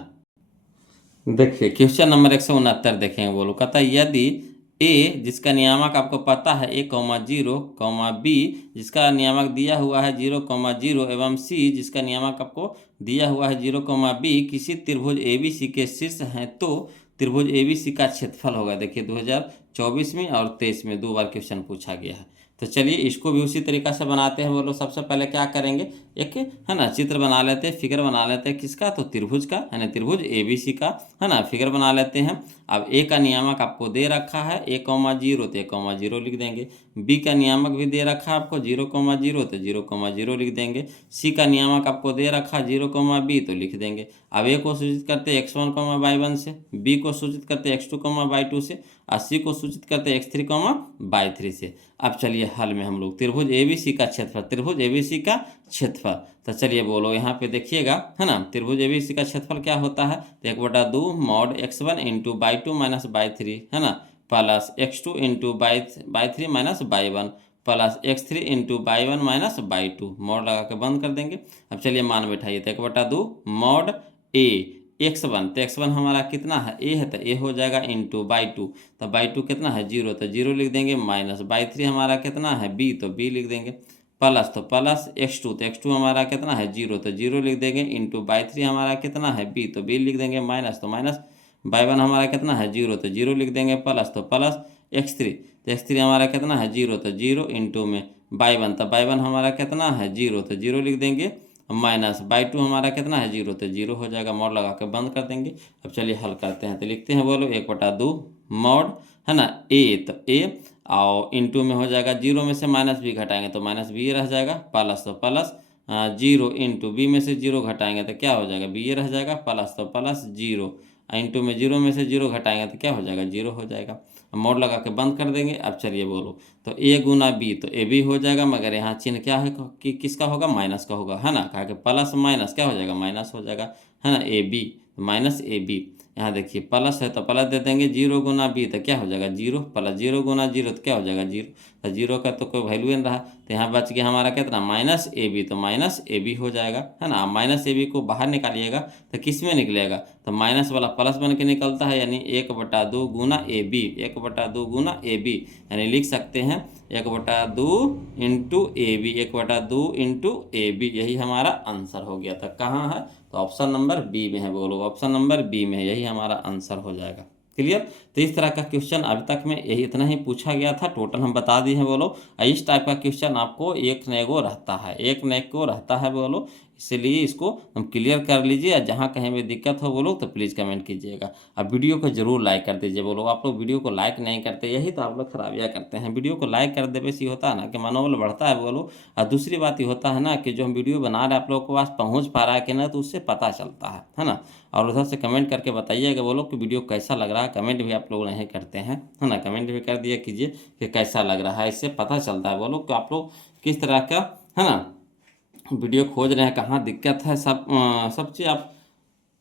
देखिए क्वेश्चन नंबर 169 देखेंगे बोलो, कहता है यदि ए जिसका नियामक आपको पता है a, 0, बी जिसका नियामक दिया हुआ है 0, एवं सी जिसका नियामक आपको दिया हुआ है 0, बी किसी त्रिभुज ABC के शीर्ष हैं, तो त्रिभुज ABC का क्षेत्रफल होगा। देखिए 2024 में और 23 में 2 बार क्वेश्चन पूछा गया है, तो चलिए इसको भी उसी तरीका से बनाते हैं बोलो। सबसे पहले क्या करेंगे, एक है ना चित्र बना लेते हैं, फिगर बना लेते हैं, किसका तो त्रिभुज का है ना, त्रिभुज ABC का है ना, फिगर बना लेते हैं। अब ए का नियामक आपको दे रखा है a, 0 तो a, 0 लिख देंगे, बी का नियामक भी दे रखा है आपको 0, 0 तो 0, 0 लिख देंगे, सी का नियामक आपको दे रखा है 0, बी तो लिख देंगे। अब ए को सूचित करते x1, y1 से, बी को सूचित करते x2, y2 से, और सी को सूचित करते x3, y3 से। अब चलिए हल में हम लोग त्रिभुज ABC का क्षेत्रफल, त्रिभुज ABC का क्षेत्रफल, तो चलिए बोलो यहाँ पे देखिएगा है ना, त्रिभुज ABC का क्षेत्रफल क्या होता है, तो 1/2 mod x1 into by two minus by three है ना, plus x2 into by three minus by one, plus x3 into by one minus by two, mod लगा के बंद कर देंगे। अब चलिए मान बैठाइए, तो 1/2 मॉड a x1, तो x1 हमारा कितना है a है, तो a हो जाएगा इंटू बाई टू, तो बाई टू कितना है 0, तो 0 लिख देंगे, माइनस बाई थ्री हमारा कितना है b, तो b लिख देंगे, प्लस तो प्लस x2, तो x2 हमारा कितना है 0, तो 0 लिख देंगे, इंटू बाई थ्री हमारा कितना है b, तो b लिख देंगे, माइनस तो माइनस बाई वन हमारा कितना है 0, तो 0 लिख देंगे, प्लस तो प्लस x3, तो x3 हमारा कितना है 0, तो 0 इंटू में बाई वन, तो बाई वन हमारा कितना है 0, तो 0 लिख देंगे, माइनस बाई टू हमारा कितना है 0, तो 0 हो जाएगा, मॉड लगा के बंद कर देंगे। अब चलिए हल करते हैं, तो लिखते हैं बोलो 1/2 मॉड है ना a, तो a और इंटू में हो जाएगा 0 में से माइनस बी घटाएंगे तो माइनस बी रह जाएगा, प्लस तो प्लस 0 इंटू बी में से 0 घटाएंगे तो क्या हो जाएगा बी रह जाएगा, प्लस तो प्लस 0 इंटू में 0 में से 0 घटाएंगे तो क्या हो जाएगा 0 हो जाएगा, मोड लगा के बंद कर देंगे। अब चलिए बोलो, तो a गुना बी, तो ए बी हो जाएगा, मगर यहाँ चिन्ह क्या है कि किसका होगा माइनस का होगा है ना, कहा कि प्लस माइनस क्या हो जाएगा माइनस हो जाएगा है ना, A B minus A B. यहाँ देखिए प्लस है तो प्लस दे देंगे, 0 गुना बी तो क्या हो जाएगा 0, प्लस 0 गुना 0 तो क्या हो जाएगा 0, तो 0 का तो कोई वैल्यू नहीं रहा, तो यहाँ बच गया हमारा कितना माइनस ए बी, तो माइनस ए बी हो जाएगा है ना। माइनस ए बी को बाहर निकालिएगा तो किस में निकलेगा, तो माइनस वाला प्लस बन के निकलता है, यानी 1/2 गुना ए बी, 1/2 गुना ए बी, यानी लिख सकते हैं 1/2 into A B, 1/2 into A B, यही हमारा आंसर हो गया था। कहाँ है, तो ऑप्शन नंबर बी में है, बोलो ऑप्शन नंबर बी में है, यही हमारा आंसर हो जाएगा। क्लियर, तो इस तरह का क्वेश्चन अभी तक में यही इतना ही पूछा गया था, टोटल हम बता दिए हैं बोलो। इस टाइप का क्वेश्चन आपको एक नए को रहता है, एक नए को रहता है बोलो, इसलिए इसको हम क्लियर कर लीजिए। और जहाँ कहीं भी दिक्कत हो बोलो तो प्लीज़ कमेंट कीजिएगा। अब वीडियो को जरूर लाइक कर दीजिए बोलो, आप लोग वीडियो को लाइक नहीं करते, यही तो आप लोग खराबियाँ करते हैं। वीडियो को लाइक कर देने से होता है ना कि मनोबल बढ़ता है बोलो, और दूसरी बात ये होता है ना कि जो हम वीडियो बना रहे हैं आप लोगों के पास पहुँच पा रहा है कि ना, तो उससे पता चलता है ना। और उधर से कमेंट करके बताइएगा बोलो कि वीडियो कैसा लग रहा है, कमेंट भी आप लोग नहीं करते हैं है ना, कमेंट भी कर दिया कीजिए कि कैसा लग रहा है, इससे पता चलता है बोलो कि आप लोग किस तरह का है ना वीडियो खोज रहे हैं, कहाँ दिक्कत है, सब चीज़ आप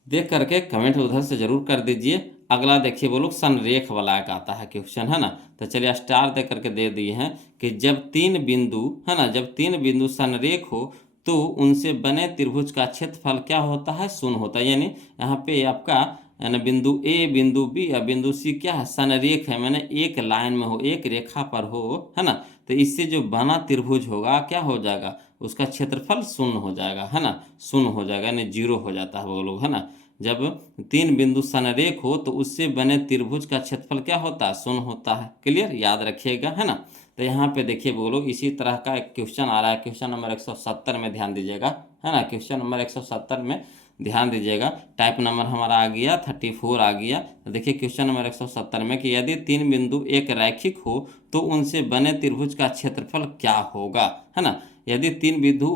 देख करके कमेंट उधर से ज़रूर कर दीजिए। अगला देखिए वो लोग संरेख वाला एक आता है क्वेश्चन, है ना। तो चलिए स्टार दे करके दे दिए हैं कि जब तीन बिंदु, है ना, जब तीन बिंदु संरेख हो तो उनसे बने त्रिभुज का क्षेत्रफल क्या होता है, शून्य होता है। यानी यहाँ पे आपका यानी बिंदु ए, बिंदु बी या बिंदु सी क्या है, संरेख है, मैंने एक लाइन में हो, एक रेखा पर हो, है ना। तो इससे जो बना त्रिभुज होगा क्या हो जाएगा, उसका क्षेत्रफल शून्य हो जाएगा, है ना, शून्य हो जाएगा, यानी जीरो हो जाता है वो लोग, है ना। जब तीन बिंदु संरेख हो तो उससे बने त्रिभुज का क्षेत्रफल क्या होता है, शून्य होता है। क्लियर, याद रखिएगा, है ना। तो यहाँ पे देखिए वो लोग इसी तरह का एक क्वेश्चन आ रहा है, क्वेश्चन नंबर 170 में ध्यान दीजिएगा, है ना। क्वेश्चन नंबर 170 में ध्यान दीजिएगा। टाइप नंबर हमारा आ गया 34 आ गया। तो देखिए क्वेश्चन नंबर 170 में कि यदि तीन बिंदु एक रैखिक हो तो उनसे बने त्रिभुज का क्षेत्रफल क्या होगा, है ना। यदि तीन बिंदु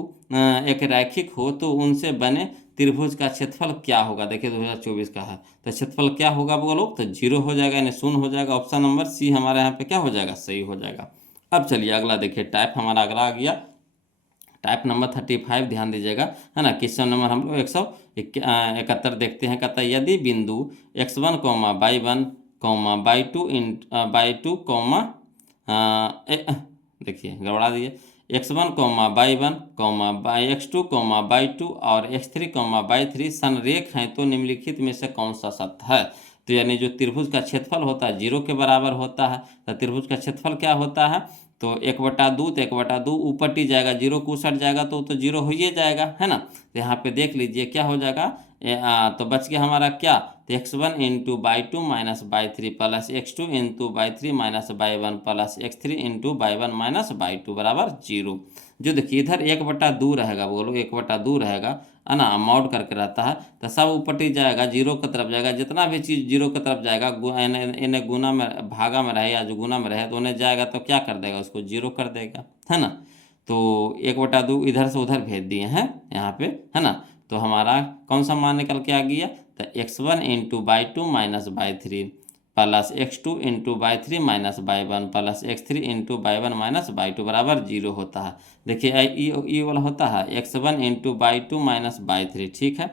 एक रैखिक हो तो उनसे बने त्रिभुज का क्षेत्रफल क्या होगा। देखिए 2024 का है, तो क्षेत्रफल क्या होगा वो लोग, तो जीरो हो जाएगा, यानी शून्य हो जाएगा। ऑप्शन नंबर सी हमारे यहाँ पे क्या हो जाएगा, सही हो जाएगा। अब चलिए अगला देखिए, टाइप हमारा अगला आ गया, टाइप नंबर 35 ध्यान दीजिएगा, है ना। क्वेश्चन नंबर हम लोग 171 देखते हैं। कहता है यदि बिंदु x1 comma y1 comma y2 y2 comma देखिए गड़बड़ा दिए, x1 comma y1 comma x2 comma y2 और x3 कॉमा y3 संरेख हैं तो निम्नलिखित में से कौन सा सत्य है। तो यानी जो त्रिभुज का क्षेत्रफल होता है जीरो के बराबर होता है। तो त्रिभुज का क्षेत्रफल क्या होता है, तो 1/2, तो 1/2 ऊपर टी जाएगा, जीरो को उसट जाएगा तो जीरो हो ही जाएगा, है ना। तो यहाँ पे देख लीजिए क्या हो जाएगा, तो बच गया हमारा क्या, तो x1 into by 2 minus by 3 plus x2 into by 3 minus by 1 plus x3 into by 1 minus by 2 बराबर जीरो। जो देखिए इधर 1/2 रहेगा, बोलो 1/2 रहेगा, है ना, अमाउंट करके रहता है। तो सब ऊपर टी जाएगा, जीरो की तरफ जाएगा, जितना भी चीज़ जीरो की तरफ जाएगा, इन्हें गुना में भागा में रहे या जो गुना में रहे तो उन्हें जाएगा तो क्या कर देगा, उसको जीरो कर देगा, है ना। तो 1/2 इधर से उधर भेज दिए हैं यहाँ पे, है ना। तो हमारा कौन सा मान निकल के आ गया, तो x1 into by 2 minus by 3 plus x2 into by 3 minus by 1 plus x3 into by 1 minus by 2 बराबर जीरो होता है। देखिए ये वाला होता है x1 into by 2 minus by 3, ठीक है,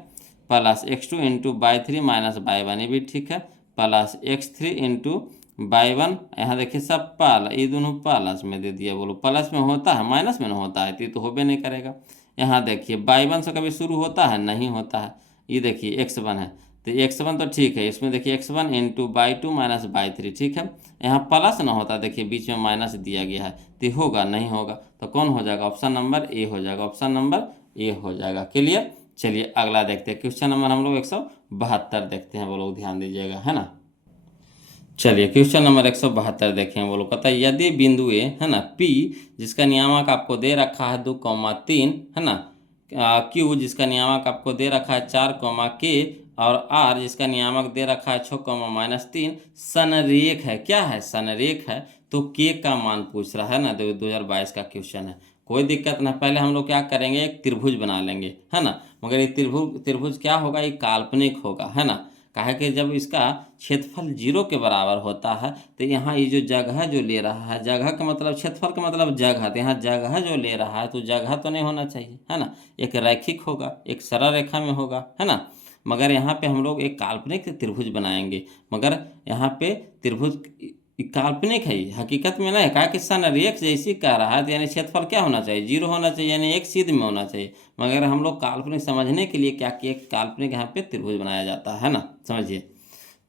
plus x2 into by 3 minus by 1, ये भी ठीक है, प्लस x3 इंटू बाई 1, यहाँ देखिए सब ये दोनों प्लस में दे दिया, बोलो प्लस में होता है माइनस में ना होता है, तो होबे नहीं करेगा। यहाँ देखिए बाई 1 से कभी शुरू होता है, नहीं होता है। ये देखिए x1 है, तो x1 तो ठीक है, इसमें देखिए x1 into by 2 minus by 3, ठीक है। यहाँ प्लस ना होता, देखिए बीच में माइनस दिया गया है, तो होगा नहीं होगा, तो कौन हो जाएगा, ऑप्शन नंबर ए हो जाएगा, ऑप्शन नंबर ए हो जाएगा। क्लियर, चलिए अगला देखते हैं, क्वेश्चन नंबर हम लोग 172 देखते हैं, वो लोग ध्यान दीजिएगा, है ना। चलिए क्वेश्चन नंबर 172 देखें, वो लोग कहता है यदि बिंदु ए, है ना, P जिसका नियामक आपको दे रखा है 2,3, है ना, Q जिसका नियामक आपको दे रखा है 4, और R जिसका नियामक दे रखा है 6, -3 संरेख है। क्या है, संरेख है। तो K का मान पूछ रहा है ना, 2022 का क्वेश्चन है, कोई दिक्कत ना। पहले हम लोग क्या करेंगे, एक त्रिभुज बना लेंगे, है ना। मगर ये त्रिभुज क्या होगा, ये काल्पनिक होगा, है ना। काहे कि जब इसका क्षेत्रफल जीरो के बराबर होता है तो यहाँ ये जो जगह जो ले रहा है, जगह का मतलब क्षेत्रफल का मतलब जगह, तो यहाँ जगह जो ले रहा है तो जगह तो नहीं होना चाहिए, है ना। एक रैखिक होगा, एक सरल रेखा में होगा, है ना। मगर यहाँ पे हम लोग एक काल्पनिक त्रिभुज बनाएंगे, मगर यहाँ पे त्रिभुज काल्पनिक है, ये हकीकत में नहीं है। कहा कि संरेख जैसी कह रहा है तो यानी क्षेत्रफल क्या होना चाहिए, जीरो होना चाहिए, यानी एक सीध में होना चाहिए। मगर हम लोग काल्पनिक समझने के लिए क्या किए, काल्पनिक यहाँ पे त्रिभुज बनाया जाता है ना, समझिए।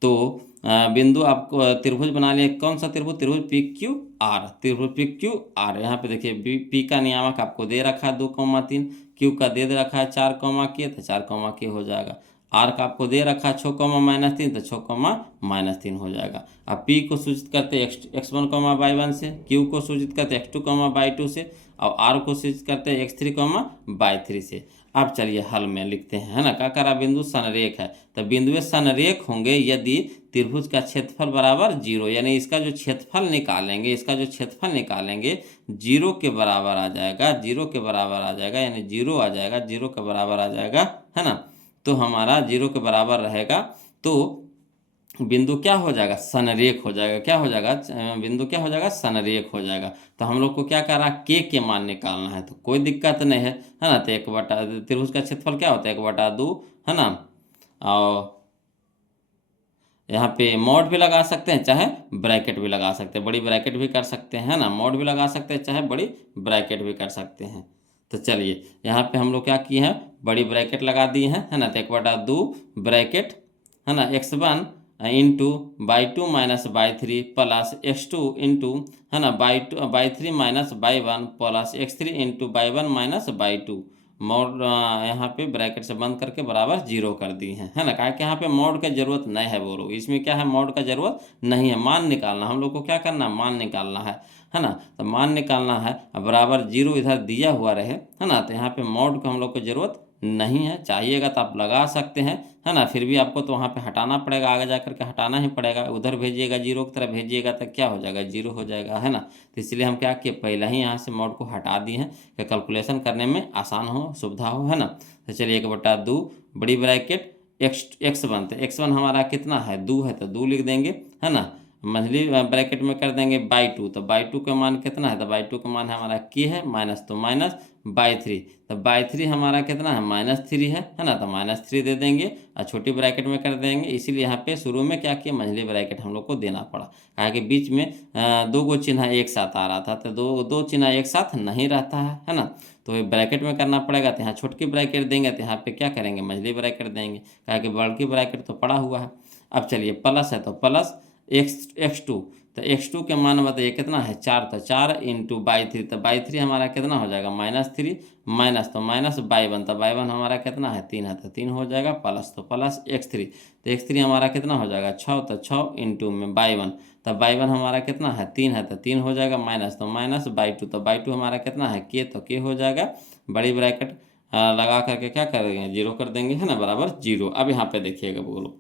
तो बिंदु आपको त्रिभुज बना लिया, कौन सा त्रिभुज, त्रिभुज PQR, त्रिभुज PQR। यहाँ पे देखिए P का नियामक आपको दे रखा है 2,3, Q का दे रखा है 4, तो 4, हो जाएगा। R का आपको दे रखा है 6, -3, तो 6, -3 हो जाएगा। अब P को सूचित करते x1, y1 से, Q को सूचित करते x2, y2 से, और R को सूचित करते x3, y3 से। अब चलिए हल में लिखते हैं, है ना। क्या करा, बिंदु संरेख है, तो बिंदु संरेख होंगे यदि त्रिभुज का क्षेत्रफल बराबर जीरो, यानी इसका जो क्षेत्रफल निकालेंगे, इसका जो क्षेत्रफल निकालेंगे जीरो के बराबर आ जाएगा, जीरो के बराबर आ जाएगा, यानी जीरो आ जाएगा, जीरो के बराबर आ जाएगा, है ना। तो हमारा जीरो के बराबर रहेगा, तो बिंदु क्या हो जाएगा, संरेख हो जाएगा। क्या हो जाएगा, बिंदु क्या हो जाएगा, संरेख हो जाएगा। तो हम लोग को क्या कह रहा, के मान निकालना है, तो कोई दिक्कत नहीं है ना। तो 1/, त्रिभुज का क्षेत्रफल क्या होता है, 1/2, है ना। और यहाँ पे मॉड भी लगा सकते हैं, चाहे ब्रैकेट भी लगा सकते हैं, बड़ी ब्रैकेट भी कर सकते हैं ना, मॉड भी लगा सकते हैं, चाहे बड़ी ब्रैकेट भी कर सकते हैं। तो चलिए यहाँ पे हम लोग क्या किए हैं, बड़ी ब्रैकेट लगा दिए हैं, है ना। तो 1/2 ब्रैकेट, है ना, x1 into by 2 minus by 3 plus x2 into, है ना, by 3 minus by 1 plus x3 into by 1 minus by 2। Mod यहाँ पे ब्रैकेट से बंद करके बराबर 0 कर दी है ना। कहा कि यहाँ पे मॉड की जरूरत नहीं है, बोलो इसमें क्या है, मॉड का जरूरत नहीं है। मान निकालना हम लोग को, क्या करना, मान निकालना है ना। तो मान निकालना है, अब बराबर 0 इधर दिया हुआ रहे, है ना। तो यहाँ पे मॉड का हम लोग को जरूरत नहीं है, चाहिएगा तो आप लगा सकते हैं, है ना। फिर भी आपको तो वहाँ पे हटाना पड़ेगा, आगे जा करके हटाना ही पड़ेगा। उधर भेजिएगा 0 की तरफ भेजिएगा तो क्या हो जाएगा, 0 हो जाएगा, है ना। तो इसलिए हम क्या किए, पहले ही यहाँ से मॉड को हटा दिए हैं कि कैलकुलेशन करने में आसान हो, सुविधा हो, है ना। तो चलिए 1/2 बड़ी ब्रैकेट x1, तो x1 हमारा कितना है, 2 है, तो 2 लिख देंगे, है ना। मंझली ब्रैकेट में कर देंगे बाई 2, तो बाई 2 का मान कितना है, तो बाई 2 का मान हमारा के है, माइनस तो माइनस बाई 3, तो बाई 3 हमारा कितना है, -3 है ना। तो -3 दे देंगे और छोटी ब्रैकेट में कर देंगे। इसीलिए यहाँ पे शुरू में क्या किया, मंझली ब्रैकेट हम लोग को देना पड़ा, कहा कि बीच में 2 गो चिन्ह एक साथ आ रहा था, तो दो चिन्ह एक साथ नहीं रहता है ना। तो ये ब्रैकेट में करना पड़ेगा, तो यहाँ छोटकी ब्रैकेट देंगे, तो यहाँ पे क्या करेंगे, मंझली ब्रैकेट देंगे, कहा कि बड़की ब्रैकेट तो पड़ा हुआ है। अब चलिए प्लस है, तो प्लस x2, तो x2 के मान बताइए कितना है, 4, तो 4 इंटू बाई 3, तो बाई 3 हमारा कितना हो जाएगा, -3, माइनस तो माइनस बाई 1, तो बाई 1 हमारा कितना है, 3 है, तो 3 हो जाएगा, प्लस तो प्लस x3, तो x3 हमारा कितना हो जाएगा, 6, तो 6 इंटू में बाई 1, तो बाई 1 हमारा कितना है, 3 है, तो 3 हो जाएगा, माइनस तो माइनस बाई 2, तो बाई 2 हमारा कितना है, के, तो के हो जाएगा। बड़ी ब्रैकेट लगा करके क्या करेंगे, 0 कर देंगे, है ना, बराबर 0। अब यहाँ पे देखिएगा, बोलो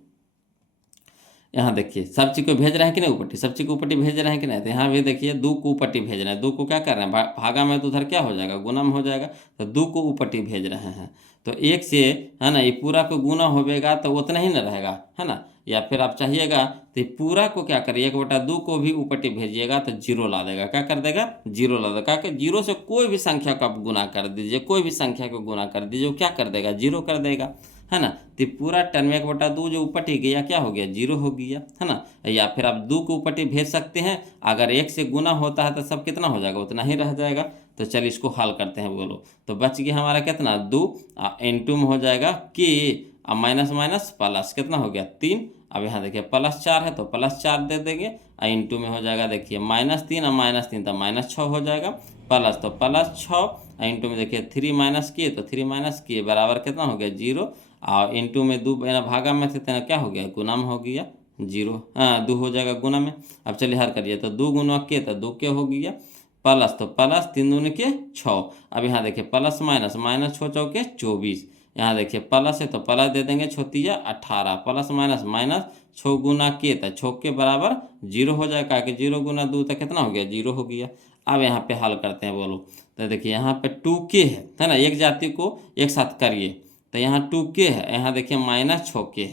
यहाँ देखिए सब चीज़ को भेज रहे हैं कि नहीं, ऊपट्टी, सब चीज़ को ऊपट्टी भेज रहे हैं कि नहीं। तो यहाँ भी देखिए 2 को ऊपट्टी भेज रहे हैं, 2 को क्या कर रहे हैं, भागा में, तो उधर क्या हो जाएगा, गुना में हो जाएगा, तो 2 को ऊपट्टी भेज रहे हैं। तो 1 से, है ना, ये पूरा को गुना होगा तो उतना ही ना रहेगा, है ना। या फिर आप चाहिएगा तो पूरा को क्या करिए, 1/2 को भी ऊपट्टी भेजिएगा तो 0 ला देगा, क्या कर देगा, 0 ला देगा। क्या, 0 से कोई भी संख्या को आप गुना कर दीजिए, कोई भी संख्या को गुना कर दीजिए, वो क्या कर देगा, 0 कर देगा, है ना। तो पूरा टर्म में 1/2 जो ऊपटी गया क्या हो गया, 0 हो गया, है ना। या फिर आप 2 को ऊपटी भेज सकते हैं, अगर 1 से गुना होता है तो सब कितना हो जाएगा, उतना ही रह जाएगा। तो चलिए इसको हल करते हैं, बोलो। तो बच गया हमारा कितना, 2 इंटू में हो जाएगा के, अब माइनस माइनस प्लस कितना हो गया, 3। अब यहाँ देखिए +4 है, तो +4 दे देंगे, और इंटू में हो जाएगा देखिए -3 और -3 तो -6 हो जाएगा, प्लस तो +6, इंटू में देखिए 3 माइनस किए, तो 3 माइनस किए बराबर कितना हो गया, 0। और इंटू में 2 भागा में थे, तो क्या हो गया, गुना में हो गया, 0, हाँ 2 हो जाएगा गुना में। अब चलिए हल करिए, तो 2 गुना के, तो 2 के हो गया, प्लस तो प्लस 3 दूनी के 6। अब यहाँ देखिए प्लस माइनस, माइनस 6 चौके 24, यहाँ देखिए प्लस है तो प्लस दे देंगे, 6 18, प्लस माइनस माइनस, 6 गुना के, तो 6 के बराबर 0 हो जाएगा, कि 0 गुना 2 तो कितना हो गया, 0 हो गया। अब यहाँ पे हल करते हैं, बोलो। तो देखिए यहाँ पे 2k है ना, एक जाति को एक साथ करिए, तो यहाँ 2k है, यहाँ देखिए -6k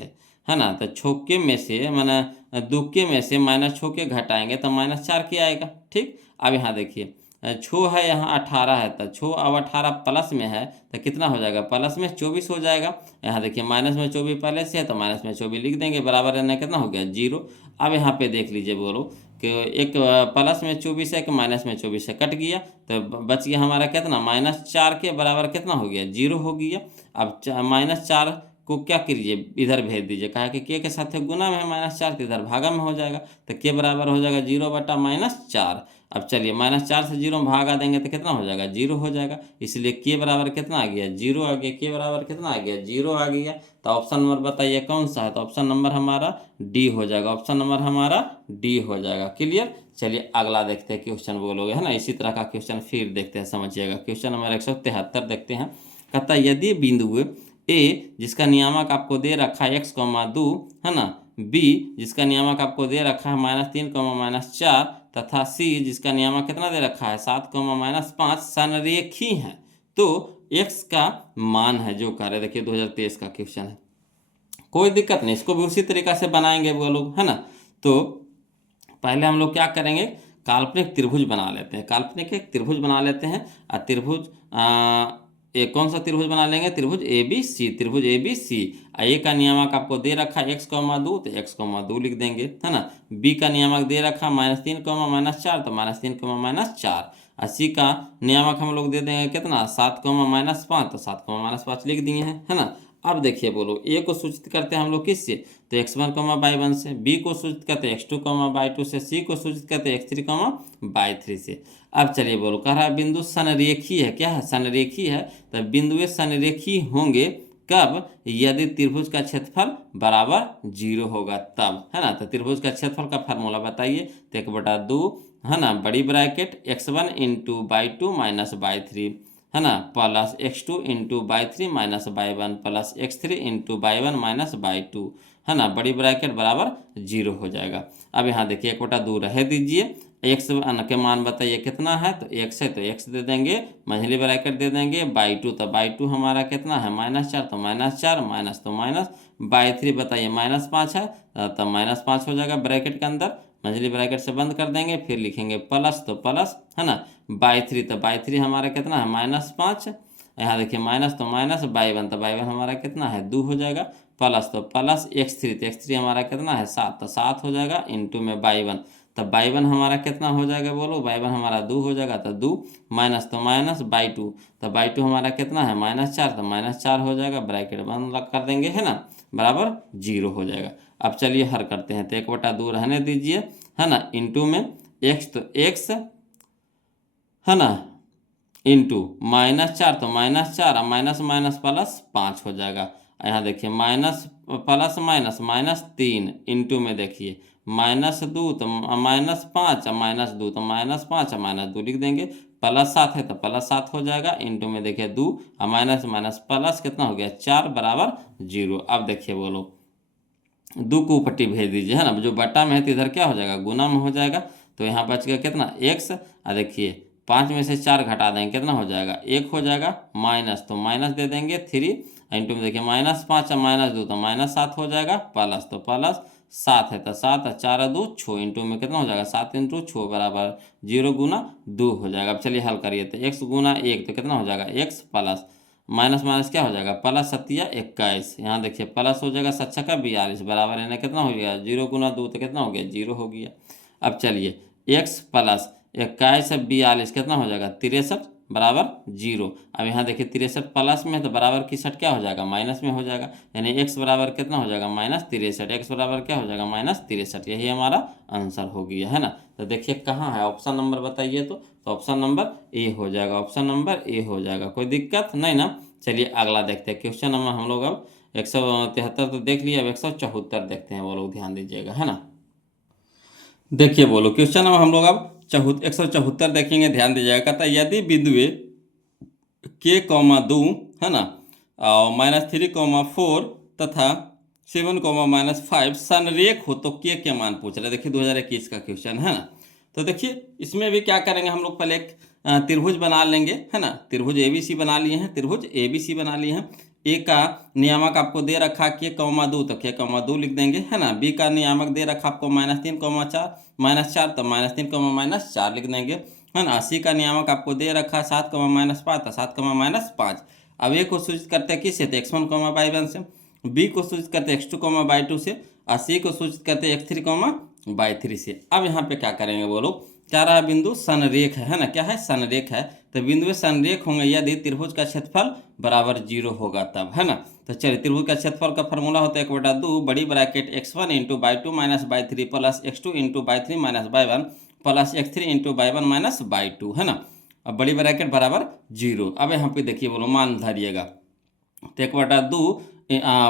है ना। तो 6k में से, माना 2k में से -6k घटाएंगे तो -4k आएगा, ठीक। अब यहाँ देखिए 6 है, यहाँ 18 है, तो 6 अब 18 प्लस में है तो कितना हो जाएगा, प्लस में 24 हो जाएगा। यहाँ देखिए माइनस में 24 पहले से है, तो माइनस में 24 लिख देंगे, बराबर रहना कितना हो गया, 0। अब यहाँ पे देख लीजिए, बोलो कि एक प्लस में 24 है, कि माइनस में 24 है, कट गया, तो बच गया हमारा कितना, -4 के बराबर कितना हो गया, 0 हो गया। अब -4 को क्या कीजिए, इधर भेज दीजिए, कहा कि के साथ गुना में है, -4 तो इधर भागा में हो जाएगा, तो के बराबर हो जाएगा 0/-4। अब चलिए -4 से 0 में भागा देंगे तो कितना हो जाएगा, 0 हो जाएगा। इसलिए के बराबर कितना आ गया, 0 आ गया, के बराबर कितना आ गया, 0 आ गया। तो ऑप्शन नंबर बताइए कौन सा है, तो ऑप्शन नंबर हमारा डी हो जाएगा, ऑप्शन नंबर हमारा डी हो जाएगा। क्लियर। चलिए अगला देखते हैं क्वेश्चन, बोलोगे, है ना। इसी तरह का क्वेश्चन फिर देखते हैं, समझिएगा। क्वेश्चन नंबर 173 देखते हैं। कहता है यदि बिंदु ए जिसका नियामक आपको दे रखा है x,2, है ना, बी जिसका नियामक आपको दे रखा है -3, -4, तथा सी जिसका नियामक कितना दे रखा है 7, -5 संरेखी हैं, तो x का मान है जो कार्य, देखिए 2023 का क्वेश्चन है। कोई दिक्कत नहीं, इसको भी उसी तरीका से बनाएंगे वो लोग, है ना। तो पहले हम लोग क्या करेंगे, काल्पनिक त्रिभुज बना लेते हैं, काल्पनिक एक त्रिभुज बना लेते हैं। और त्रिभुज ये कौन सा त्रिभुज बना लेंगे, त्रिभुज ए बी सी, त्रिभुज ए बी सी। ए का नियामक आपको दे रखा x, 2 तो x, 2 लिख देंगे, है ना। बी का नियामक दे रखा -3, -4 तो -3, -4। और सी का नियामक हम लोग दे देंगे कितना, 7, -5 तो 7, -5 लिख दिए हैं, है ना। अब देखिए बोलो, ए को सूचित करते हैं हम लोग किससे, तो x1, y1 से। बी को सूचित करते हैं x2, y2 से। सी को सूचित करते हैं x3, y3 से। अब चलिए बोलो, कह रहा है बिंदु संरेखी है, क्या है, संरेखी है। तो बिंदु संरेखी होंगे कब, यदि त्रिभुज का क्षेत्रफल बराबर 0 होगा तब, है ना। तो त्रिभुज का क्षेत्रफल का फार्मूला बताइए, तो 1/2, है ना, बड़ी bracket x1 into y2 minus y3, है ना, plus x2 into y3 minus y1 plus x3 into y1 minus y2, है ना, बड़ी ब्रैकेट बराबर 0 हो जाएगा। अब यहाँ देखिए 1/2 रह दीजिए, x के मान बताइए कितना है, तो x है तो x दे देंगे, मंझली ब्रैकेट दे देंगे, y2 तो y2 हमारा कितना है -4 तो -4, माइनस तो माइनस, y3 बताइए -5 है तो -5 हो जाएगा ब्रैकेट के अंदर, मंझली ब्रैकेट से बंद कर देंगे, फिर लिखेंगे प्लस तो प्लस, है ना, y3 तो y3 हमारा कितना है -5, यहाँ देखिए माइनस तो माइनस, y1 तो y1 हमारा कितना है 2 हो जाएगा, प्लस तो प्लस, x3 तो x3 हमारा कितना है 7 तो 7 हो जाएगा, इंटू में y1 तो y1 हमारा कितना हो जाएगा बोलो, y1 हमारा 2 हो जाएगा तो 2, माइनस तो माइनस, y2 तो y2 हमारा कितना है -4 तो -4 हो जाएगा, ब्रैकेट बंद कर देंगे, है ना, बराबर 0 हो जाएगा। अब चलिए हल करते हैं, तो 1/2 रहने दीजिए, है ना, इंटू में x तो x, है ना, इंटू -4 तो -4, माइनस माइनस प्लस 5 हो जाएगा। यहाँ देखिए माइनस प्लस माइनस -3, इंटू में देखिए -2 तो -5, -2 तो -5, -2 लिख देंगे, प्लस 7 है तो प्लस 7 हो जाएगा, इंटू में देखिए 2 और माइनस माइनस प्लस कितना हो गया 4 बराबर 0। अब देखिए बोलो, 2 को पट्टी भेज दीजिए, है ना, जो बटा में है तो इधर क्या हो जाएगा, गुना में हो जाएगा, तो यहाँ बच गया कितना x, और देखिए 5 में से 4 घटा देंगे कितना हो जाएगा 1 हो जाएगा, माइनस तो माइनस दे देंगे 3, इंटू में देखिए -5 और -2 तो -7 हो जाएगा, प्लस तो प्लस, 7 है तो 7 और 4 और 2 6, इंटू में कितना हो जाएगा 7 इंटू 6 बराबर 0 गुना 2 हो जाएगा। अब चलिए हल करिए, तो x गुना 1 तो कितना हो जाएगा x, प्लस माइनस माइनस क्या हो जाएगा, प्लस 7 21, यहाँ देखिए प्लस हो जाएगा 7 का 42 बराबर, यानी कितना हो गया 0 गुना 2 तो कितना हो गया 0 हो गया। अब चलिए x प्लस 21 से 42 कितना हो जाएगा 63 बराबर 0। अब यहाँ देखिए 63 प्लस में तो बराबर की सट क्या हो जाएगा माइनस में हो जाएगा, यानी x बराबर कितना हो जाएगा -63, x बराबर क्या हो जाएगा -63, यही हमारा आंसर हो गया, है ना। तो देखिए कहाँ है ऑप्शन नंबर बताइए, तो ऑप्शन नंबर ए हो जाएगा, ऑप्शन नंबर ए हो जाएगा, कोई दिक्कत नहीं ना। चलिए अगला देखते हैं क्वेश्चन नंबर हम लोग अब 173 तो देख लिया, अब 174 देखते हैं, वो लोग ध्यान दीजिएगा, है ना। देखिए बोलो क्वेश्चन नंबर हम लोग अब 174 देखेंगे, ध्यान दीजिएगा, कहता है यदि बिंदु k, 2, है ना, और -3, 4 तथा 7, -5 संरेख हो तो के मान पूछ रहे, देखिए 2021 का क्वेश्चन है ना। तो देखिए इसमें भी क्या करेंगे हम लोग, पहले एक त्रिभुज बना लेंगे, है ना, त्रिभुज ABC बना लिए हैं, त्रिभुज ABC बना लिए हैं। ए का नियामक आपको दे रखा k, 2 तो k, 2 लिख देंगे, है ना। बी का नियामक दे रखा आपको -3, 4 -4 तो -3, -4 लिख देंगे, है ना। सी का नियामक आपको दे रखा 7, -5 तो 7, -5। अब ए को सूचित करते हैं किससे, तो x1, y1 से। बी को सूचित करते हैं x2, y2 से, और सी को सूचित करते हैं x3, y3 से। अब यहाँ पे क्या करेंगे वो लोग, क्या रहा बिंदु संरेख है ना, क्या है संरेख है, तो बिंदु संरेख होंगे यदि त्रिभुज का क्षेत्रफल बराबर 0 होगा तब, है ना। तो चलिए त्रिभुज का क्षेत्रफल का फॉर्मूला होता है 1/2 बड़ी bracket x1 into y2 minus y3 plus x2 into y3 minus y1 plus x3 into y1 minus y2, है ना। अब बड़ी ब्रैकेट बराबर 0। अब यहाँ पे देखिए बोलो मान धरिएगा, तो 1/2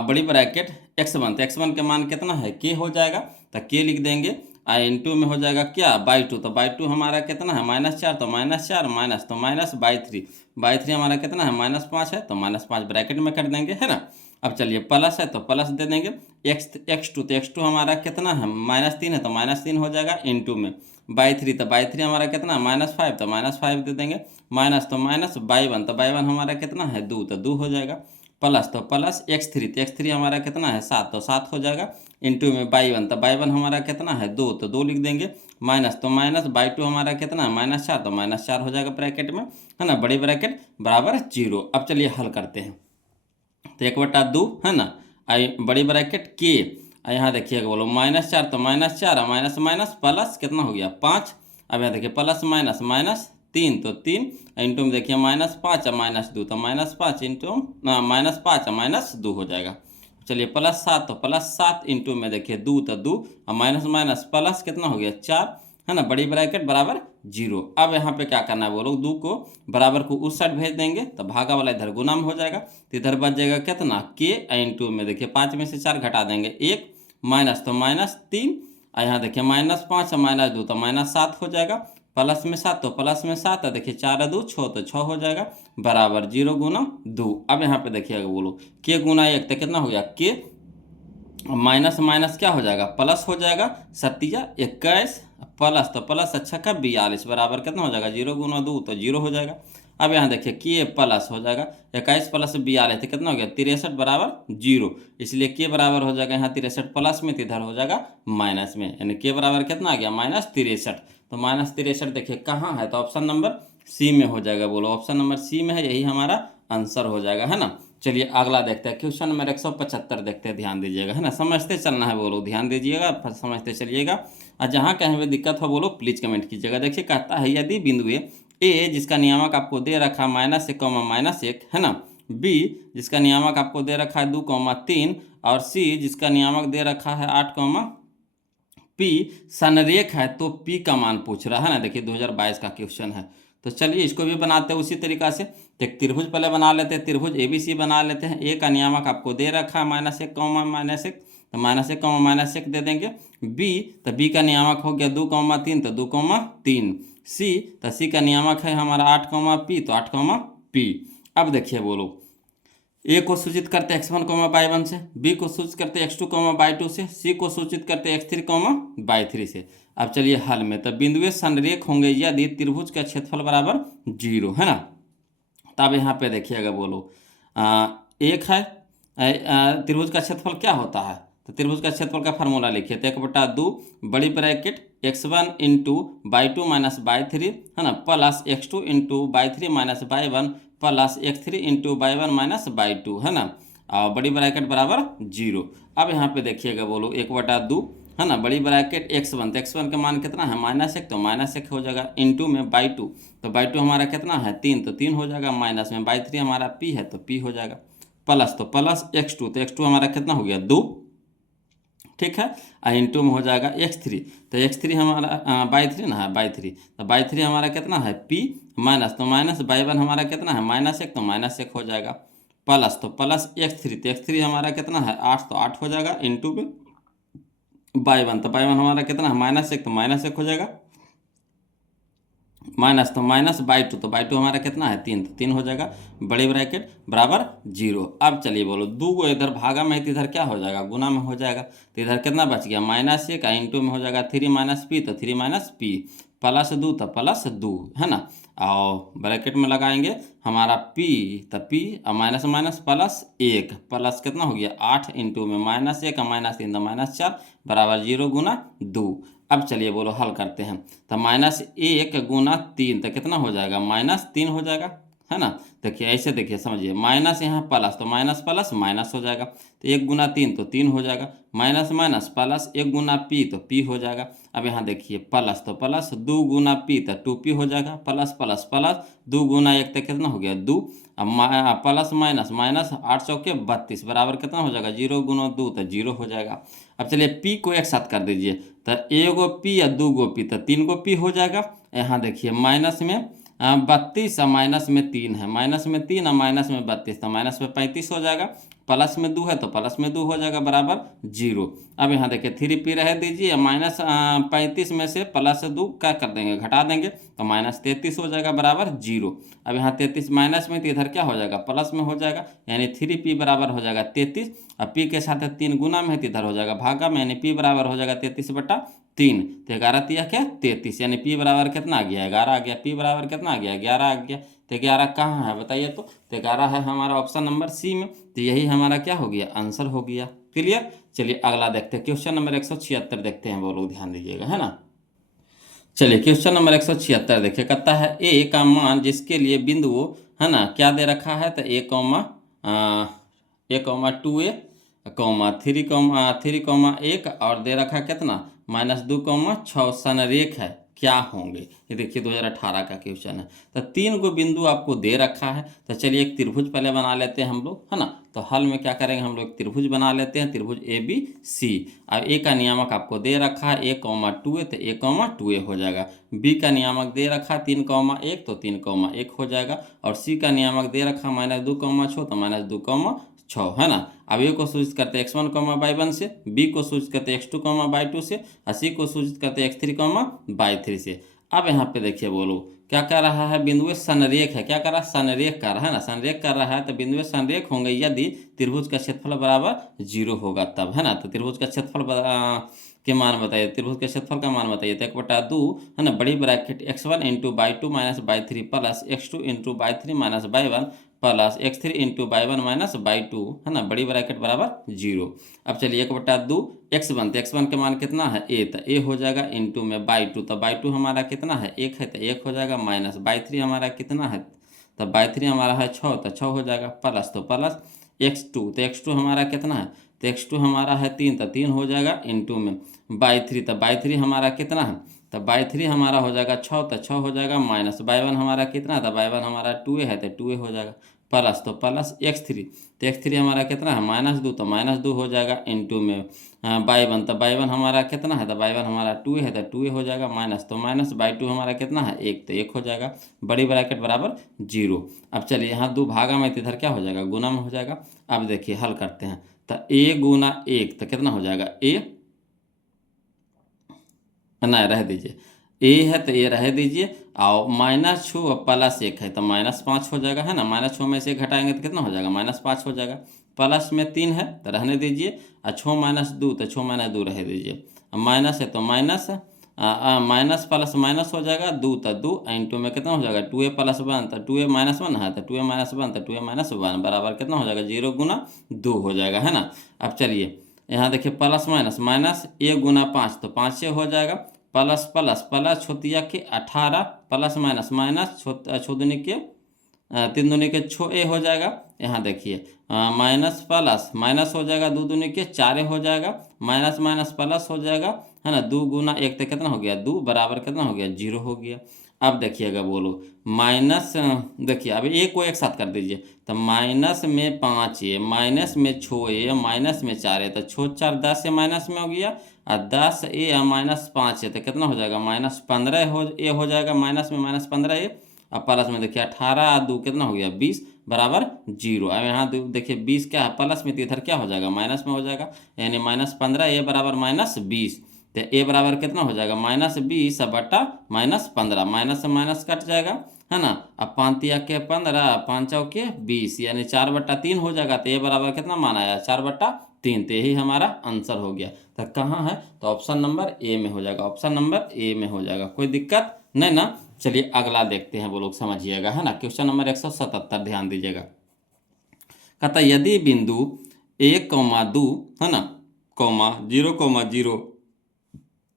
बड़ी ब्रैकेट x1, तो x1 के मान कितना है k हो जाएगा, तो k लिख देंगे, इंटू में हो जाएगा क्या y2, तो y2 हमारा कितना है -4 तो -4, माइनस तो माइनस, y3 हमारा कितना है -5 है तो -5 ब्रैकेट में कर देंगे, है ना। अब चलिए प्लस है तो प्लस दे देंगे, x2 तो x2 हमारा कितना है -3 है तो -3 हो जाएगा, इंटू में y3 तो y3 हमारा कितना है -5 तो -5 दे देंगे, माइनस तो माइनस, y1 तो y1 हमारा कितना है 2 तो 2 हो जाएगा, प्लस तो प्लस x3, तो x3 हमारा कितना है 7, तो 7 हो जाएगा। इंटू में y1, तो y1 हमारा कितना है 2, तो 2 लिख देंगे। माइनस तो माइनस y2 हमारा कितना है -4, तो -4 हो जाएगा ब्रैकेट में, है ना, बड़ी ब्रैकेट बराबर 0। अब चलिए हल करते हैं। तो 1/2 है ना, आई बड़ी ब्रैकेट के, यहाँ देखिएगा बोलो -4, तो -4 माइनस माइनस प्लस कितना हो गया 5। अब यहाँ देखिए प्लस माइनस माइनस 3, तो 3 इंटू में देखिए -5 -2, तो -5 इंटू -5 -2 हो जाएगा। चलिए +7, तो +7 इंटू में देखिए 2, तो 2 और माइनस माइनस प्लस कितना हो गया 4, है ना, बड़ी ब्रैकेट बराबर 0। अब यहाँ पे क्या करना है वो लोग, 2 को बराबर को उस साइड भेज देंगे, तो भागा वाला इधर गुना में हो जाएगा, तो इधर बच जाएगा कितना के इंटू में देखिए 5 में से 4 घटा देंगे 1, माइनस तो -3, यहाँ देखिए -5 -2, तो -7 हो जाएगा। प्लस में 7, तो प्लस में 7, तो देखिए 4 2 6, तो 6 हो जाएगा बराबर 0 गुना 2। अब यहाँ पे देखिएगा बोलो के गुना 1, तो कितना हो गया के, माइनस माइनस क्या हो जाएगा प्लस हो जाएगा, 21 प्लस तो प्लस अच्छा का 42 बराबर कितना हो जाएगा 0 गुना 2, तो 0 हो जाएगा। अब यहाँ देखिए के प्लस हो जाएगा 21 प्लस 42, तो कितना हो गया 63 बराबर 0, इसलिए के बराबर हो जाएगा यहाँ 63 प्लस में, तो इधर हो जाएगा माइनस में, यानी के बराबर कितना आ गया -63। तो -63 देखिए कहाँ है, तो ऑप्शन नंबर सी में हो जाएगा। बोलो ऑप्शन नंबर सी में है, यही हमारा आंसर हो जाएगा, है ना। चलिए अगला देखते हैं, क्वेश्चन नंबर 175 देखते हैं, ध्यान दीजिएगा, है ना, समझते चलना है, बोलो ध्यान दीजिएगा, समझते चलिएगा, और जहाँ कहीं भी दिक्कत हो बोलो प्लीज कमेंट कीजिएगा। देखिए कहता है यदि बिंदु ए जिसका नियामक आपको दे रखा -1, -1, है ना, बी जिसका नियामक आपको दे रखा है 2, 3, और सी जिसका नियामक दे रखा है 8, पी संरेख है, तो पी का मान पूछ रहा है ना। देखिए 2022 का क्वेश्चन है, तो चलिए इसको भी बनाते हैं उसी तरीका से। एक त्रिभुज पहले बना लेते हैं, त्रिभुज एबीसी बना लेते हैं। ए का नियामक आपको दे रखा है -1, -1, तो -1, -1 दे देंगे। बी तो बी का नियामक हो गया 2, 3, तो 2, 3। सी तो सी का नियामक है हमारा 8, पी, तो 8, पी। अब देखिए बोलो ए को सूचित करते हैं x1, y1 से, बी को सूचित करते हैं x2, y2 से, सी को सूचित करते हैं x3, y3 से। अब चलिए हल में, तो बिंदुए संरेख होंगे यदि त्रिभुज का क्षेत्रफल बराबर 0, है ना। तब यहाँ पे देखिएगा बोलो एक है त्रिभुज का क्षेत्रफल क्या होता है, तो त्रिभुज का क्षेत्रफल का फार्मूला लिखिए, तो 1/2 बड़ी bracket x1 into y2 minus y3, है ना, plus x2 into y3 minus y1 plus x3 into y1 minus y2, है ना, और बड़ी ब्रैकेट बराबर 0। अब यहाँ पे देखिएगा बोलो 1/2, है ना, बड़ी ब्रैकेट x1, तो x1 का मान कितना है -1, तो -1 हो जाएगा, इंटू में y2, तो y2 हमारा कितना है 3, तो 3 हो जाएगा, माइनस में y3 हमारा p है, तो p हो जाएगा, प्लस तो प्लस x2, तो x2 हमारा कितना हो गया 2, ठीक है, इंटू में हो जाएगा x3, तो x3 हमारा y3 ना है y3, तो y3 हमारा कितना है p, माइनस तो माइनस y1 हमारा कितना है -1, तो -1 हो जाएगा, प्लस तो प्लस x3, तो x3 हमारा कितना है 8, तो 8 हो जाएगा, इंटू में y1, तो y1 हमारा कितना है -1, तो -1 हो जाएगा, माइनस तो माइनस y2, तो y2 हमारा कितना है 3, तो 3 हो जाएगा, बड़ी ब्रैकेट बराबर 0। अब चलिए बोलो 2 को इधर भागा में, तो इधर क्या हो जाएगा गुना में हो जाएगा, तो इधर कितना बच गया -1, इंटू में हो जाएगा 3 - p, तो 3 - p, प्लस 2, तो प्लस 2, है ना, और ब्रैकेट में लगाएंगे हमारा p, तो p और माइनस माइनस प्लस 1, प्लस कितना हो गया 8, इंटू में -1 -3, तो -4 बराबर 0 गुना 2। अब चलिए बोलो हल करते हैं, तो -1 गुना 3, तो कितना हो जाएगा -3 हो जाएगा, है ना। देखिए ऐसे देखिए समझिए, माइनस यहाँ प्लस, तो माइनस प्लस माइनस हो जाएगा, तो 1 गुना 3, तो 3 हो जाएगा, माइनस माइनस प्लस 1 गुना p, तो p हो जाएगा। अब यहाँ देखिए प्लस तो प्लस 2 गुना p, तो 2p हो जाएगा, प्लस प्लस प्लस 2 गुना 1, तो कितना हो गया 2, अब प्लस माइनस माइनस 8 चौके 32 बराबर कितना हो जाएगा 0 गुना 2, तो 0 हो जाएगा। अब चलिए p को एक साथ कर दीजिए, तो 1 p या 2 p, तो 3 p हो जाएगा। यहाँ देखिए माइनस में 32 और माइनस में 3 है, माइनस में 3 और माइनस में 32, तो माइनस में 35 हो जाएगा, प्लस में 2 है, तो प्लस में 2 हो जाएगा बराबर 0। अब यहाँ देखिए 3p रह दीजिए, माइनस 35 में से प्लस 2 क्या कर देंगे घटा देंगे, तो -33 हो जाएगा बराबर 0। अब यहाँ 33 माइनस में, तो इधर क्या हो जाएगा प्लस में हो जाएगा, यानी 3p बराबर हो जाएगा 33, और p के साथ 3 गुना में है, तो इधर हो जाएगा भागा में, यानी p बराबर हो जाएगा 33/3, तो 11 तिया क्या 33, यानी p बराबर कितना आ गया 11 आ गया, p बराबर कितना आ गया 11 आ गया। तो 11 कहाँ है बताइए। तो 11 है हमारा ऑप्शन नंबर सी में, तो यही हमारा क्या हो गया, आंसर हो गया। क्लियर। चलिए अगला देखते हैं, क्वेश्चन नंबर 176 देखते हैं, वो लोग ध्यान दीजिएगा, है ना। चलिए क्वेश्चन नंबर 176 देखिए, कहता है ए का मान जिसके लिए बिंदु, है ना, क्या दे रखा है, तो A, 3, 1 और दे रखा कितना, -2, 6 संरेख है, क्या होंगे। ये देखिए 2018 का क्वेश्चन है। तो 3 को बिंदु आपको दे रखा है, तो चलिए एक त्रिभुज पहले बना लेते हैं हम लोग, है ना। तो हल में क्या करेंगे हम लोग, त्रिभुज बना लेते हैं, त्रिभुज ABC। अब ए का नियामक आपको दे रखा है A, 2 तो A, 2 हो जाएगा। बी का नियामक दे रखा 3, 1 तो 3, 1 हो जाएगा। और सी का नियामक दे रखा -2, 6 तो -2, 6, है ना। अब ए को सूचित करते हैं x1, y1 से, बी को सूचित करते हैं x2, y2 से, और सी को सूचित करते हैं x3, y3 से। अब यहाँ पे देखिए बोलो क्या कर रहा है, बिंदु संरेख है, क्या कर रहा है, संरेख कर रहा है ना, संरेख कर रहा है। तो बिंदु संरेख होंगे यदि त्रिभुज का क्षेत्रफल बराबर 0 होगा तब, है ना। तो त्रिभुज का क्षेत्रफल के मान बताइए, त्रिभुज के क्षेत्रफल का मान बताइए। तो 1/2, है ना, बड़ी bracket x1 × y2 - y3 plus x2 × y3 - y1 plus x3 × y1 - y2, है ना, बड़ी ब्रैकेट बराबर 0। अब चलिए 1/2 x1, तो x1 के मान कितना है a, तो a हो जाएगा इंटू में y2, तो y2 हमारा कितना है 1 है, तो 1 हो जाएगा, माइनस y3 हमारा कितना है, तो y3 हमारा है 6, तो 6 हो जाएगा, प्लस तो प्लस x2, तो x2 हमारा कितना है, तो x2 हमारा है 3, तो 3 हो जाएगा, इंटू में y3, तो y3 हमारा कितना है, तो y3 हमारा हो जाएगा 6, तो 6 हो जाएगा, माइनस y1 हमारा कितना, तो y1 हमारा 2 है, तो 2 हो जाएगा, प्लस तो प्लस x3, तो x3 हमारा कितना है -2, तो -2 हो जाएगा, इंटू में y1, तो y1 हमारा कितना है, तो y1 हमारा 2 है, तो 2 हो जाएगा, माइनस तो माइनस y2 हमारा कितना है 1, तो 1 हो जाएगा, बड़ी ब्रैकेट बराबर 0। अब चलिए यहाँ 2 भागा में, तो इधर क्या हो जाएगा, गुना में हो जाएगा। अब देखिए हल करते हैं, तो a गुना 1 तो कितना हो जाएगा, a ना रह दीजिए, ए है तो ए रह दीजिए, और -6 और +1 है तो -5 हो जाएगा, है ना। -6 में से घटाएंगे तो कितना हो जाएगा, -5 हो जाएगा। प्लस में 3 है तो रहने दीजिए, और 6 - 2 तो 6 - 2 रह दीजिए, माइनस है तो माइनस, माइनस प्लस माइनस हो जाएगा, 2 तो 2 इंटू में कितना हो जाएगा, 2a + 1 तो 2a - 1 है, तो 2a - 1 तो 2a - 1 बराबर कितना हो जाएगा, 0 × 2 हो जाएगा, है ना। अब चलिए यहाँ देखिए प्लस माइनस माइनस, a × 5 तो 5 से हो जाएगा, प्लस प्लस प्लस छोतिया के 18 प्लस माइनस माइनस छोदनी के 3 दूनी के 6a हो जाएगा। यहाँ देखिए माइनस प्लस माइनस हो जाएगा, 2 दूनी के 4 हो जाएगा, माइनस माइनस प्लस हो जाएगा, है ना। 2 × 1 तो कितना हो गया, 2 बराबर कितना हो गया, 0 हो गया। अब देखिएगा बोलो माइनस, देखिए अब ए को एक साथ कर दीजिए, तो माइनस में 5a, माइनस में 6a, माइनस में 4a, तो 6 4 10 से माइनस में हो गया, और 10a -5 है तो कितना हो जाएगा, -15 हो जाएगा, माइनस में -15a, और प्लस में देखिए 18 और 2 कितना हो गया, 20 बराबर 0। अब यहाँ देखिए 20 क्या है प्लस में, तो इधर क्या हो जाएगा, माइनस में हो जाएगा, यानी -15a बराबर -20, तो a बराबर कितना हो जाएगा, -20 बटा -15, माइनस से माइनस कट जाएगा, है ना। अब 5 तिया के 15, 5 चौके 20, यानी 4/3 हो जाएगा, तो a बराबर कितना मान आया, 4/3, तो यही हमारा आंसर हो गया। तो कहाँ है, तो ऑप्शन नंबर ए में हो जाएगा, ऑप्शन नंबर ए में हो जाएगा, कोई दिक्कत नहीं ना। चलिए अगला देखते हैं, वो लोग समझिएगा, है ना। क्वेश्चन नंबर 177 ध्यान दीजिएगा, कहता यदि बिंदु 1, 2, है ना, 0, 0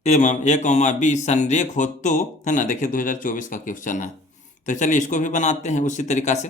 एवं A, B संरेख हो तो, है ना। देखिए 2024 का क्वेश्चन है, तो चलिए इसको भी बनाते हैं उसी तरीका से।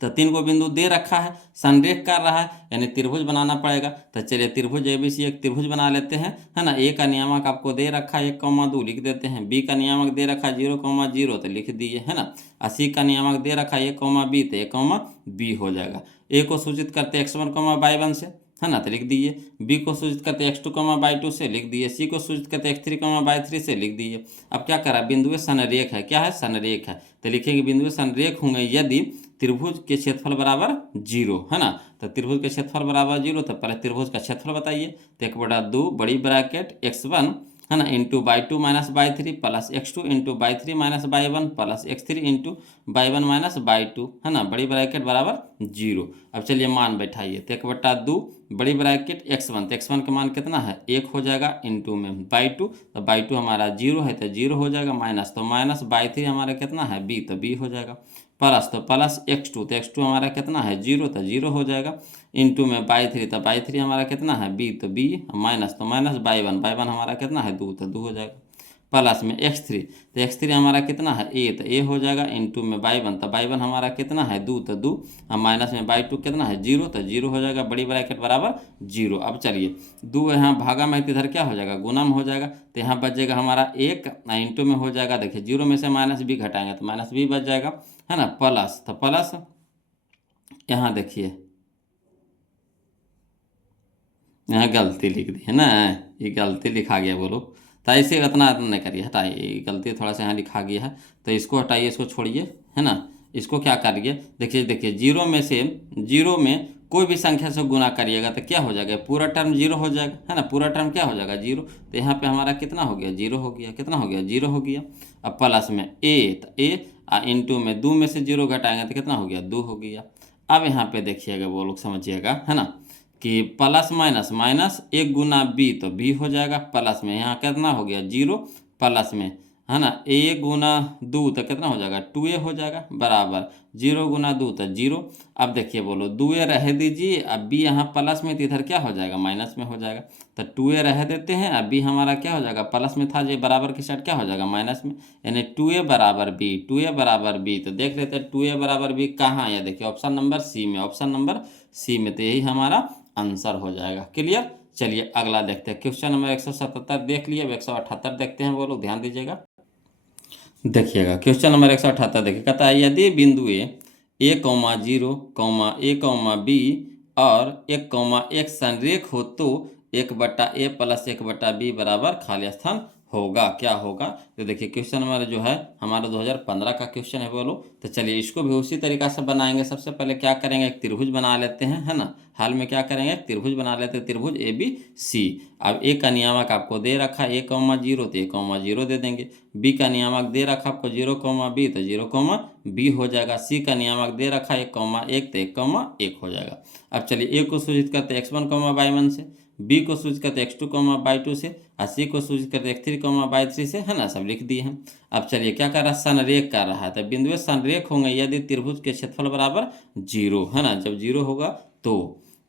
तो 3 को बिंदु दे रखा है, संरेख कर रहा है, यानी त्रिभुज बनाना पड़ेगा। तो चलिए त्रिभुज ABC एक त्रिभुज बना लेते हैं, है ना। ए का नियामक आपको दे रखा है 1, 2 लिख देते हैं, बी का नियामक दे रखा है 0, 0 तो लिख दिए, है ना। और सी का नियामक दे रखा है A, B तो A, B हो जाएगा। ए को सूचित करते x1, y1 से, है ना, तो लिख दिए। बी को सूचित करते x2, y2 से लिख दिए। सी को सूचित करते x3, y3 से लिख दिए। अब क्या करा, बिंदु संरेख है, क्या है, संरेख है, तो लिखेंगे बिंदु संरेख होंगे यदि त्रिभुज के क्षेत्रफल बराबर 0, है ना। तो त्रिभुज के क्षेत्रफल बराबर 0, तो पहले त्रिभुज का क्षेत्रफल बताइए। तो 1/2 बड़ी ब्रैकेट x1 है ना, into by two minus by three plus x2 into by three minus by one plus x3 into by one minus by two, है ना, बड़ी ब्रैकेट बराबर 0। अब चलिए मान बैठाइए, तो 1/2 बड़ी ब्रैकेट x1, तो x1 का मान कितना है 1 हो जाएगा, इंटू में बाई टू, तो बाई टू हमारा 0 है तो 0 हो जाएगा, माइनस तो माइनस बाई थ्री हमारा कितना है b, तो b हो जाएगा, प्लस तो प्लस x2, तो x2 हमारा कितना है 0, तो 0 हो जाएगा, इंटू में बाई थ्री, तो बाई थ्री हमारा कितना है b, तो b, माइनस तो माइनस बाई वन हमारा कितना है 2, तो 2 हो जाएगा, प्लस में x3, तो x3 हमारा कितना है a, तो a हो जाएगा, इंटू में बाई वन, तो बाई वन हमारा कितना है 2, तो 2, माइनस में बाई टू कितना है 0, तो 0 हो जाएगा, बड़ी ब्रैकेट बराबर 0। अब चलिए 2 यहाँ भागा में, इधर क्या हो जाएगा गुना में हो जाएगा, तो यहाँ बचेगा हमारा 1, इंटू में हो जाएगा, देखिए 0 में से माइनस b घटाएंगे तो माइनस b बच जाएगा, है ना, प्लस, तो प्लस यहाँ देखिए यहाँ गलती लिख दी है ना, ये गलती लिखा गया बोलो, तो ऐसे इतना नहीं करिए, हटाइए, ये गलती थोड़ा सा यहाँ लिखा गया है, तो इसको हटाइए, इसको छोड़िए, है ना, इसको क्या करिए, देखिए देखिए 0 में से 0 में कोई भी संख्या से गुना करिएगा तो क्या हो जाएगा, पूरा टर्म 0 हो जाएगा, है ना, पूरा टर्म क्या हो जाएगा 0, तो यहाँ पे हमारा कितना हो गया 0 हो गया, कितना हो गया 0 हो गया। अब प्लस में a, तो a इंटू में 2 में से 0 घटाएंगे तो कितना हो गया 2 हो गया। अब यहाँ पे देखिएगा वो लोग समझिएगा, है ना, कि प्लस माइनस माइनस 1 गुना b, तो b हो जाएगा, प्लस में यहाँ कितना हो गया 0, प्लस में, है ना, a गुना 2 तो कितना हो जाएगा 2a हो जाएगा, बराबर 0 गुना 2 तो 0। अब देखिए बोलो 2a रह दीजिए, अब b यहाँ प्लस में, तो इधर क्या हो जाएगा माइनस में हो जाएगा, तो 2a रह देते हैं, अब b हमारा क्या हो जाएगा प्लस में था, जो बराबर की साइड क्या हो जाएगा माइनस में, यानी 2a बराबर b, 2a बराबर b, तो देख लेते हैं 2a बराबर b कहाँ है, देखिए ऑप्शन नंबर सी में, ऑप्शन नंबर सी में, तो यही हमारा आंसर हो जाएगा। क्लियर। चलिए अगला देखते हैं, क्वेश्चन नंबर 177 देख लिए, अब 178 देखते हैं, वो लोग ध्यान दीजिएगा, देखिएगा क्वेश्चन नंबर 178 देखिए, कहता है यदि बिंदु a comma 0 comma a comma b और 1 कौमा 1 संरेख हो तो 1/a प्लस 1/b बराबर खाली स्थान होगा, क्या होगा। तो देखिए क्वेश्चन नंबर जो है हमारा 2015 का क्वेश्चन है बोलो, तो चलिए इसको भी उसी तरीका से बनाएंगे। सबसे पहले क्या करेंगे, एक त्रिभुज बना लेते हैं, है ना, हाल में क्या करेंगे एक त्रिभुज बना लेते हैं, त्रिभुज ABC। अब ए का नियामक आपको दे रखा है a,0 तो a,0 दे देंगे, बी का नियामक दे रखा आपको 0,b तो 0,b हो जाएगा, सी का नियामक दे रखा 1,1 तो 1,1 हो जाएगा। अब चलिए ए को सूचित करते x1,y1 से, बी को सूचित करते x2,y2 से, और सी को सूचित करते x3,y3 से, है ना, सब लिख दिए हैं। अब चलिए क्या कर रहा है, संरेख कर रहा है, तो बिंदु संरेख होंगे यदि त्रिभुज के क्षेत्रफल बराबर 0, है ना, जब 0 होगा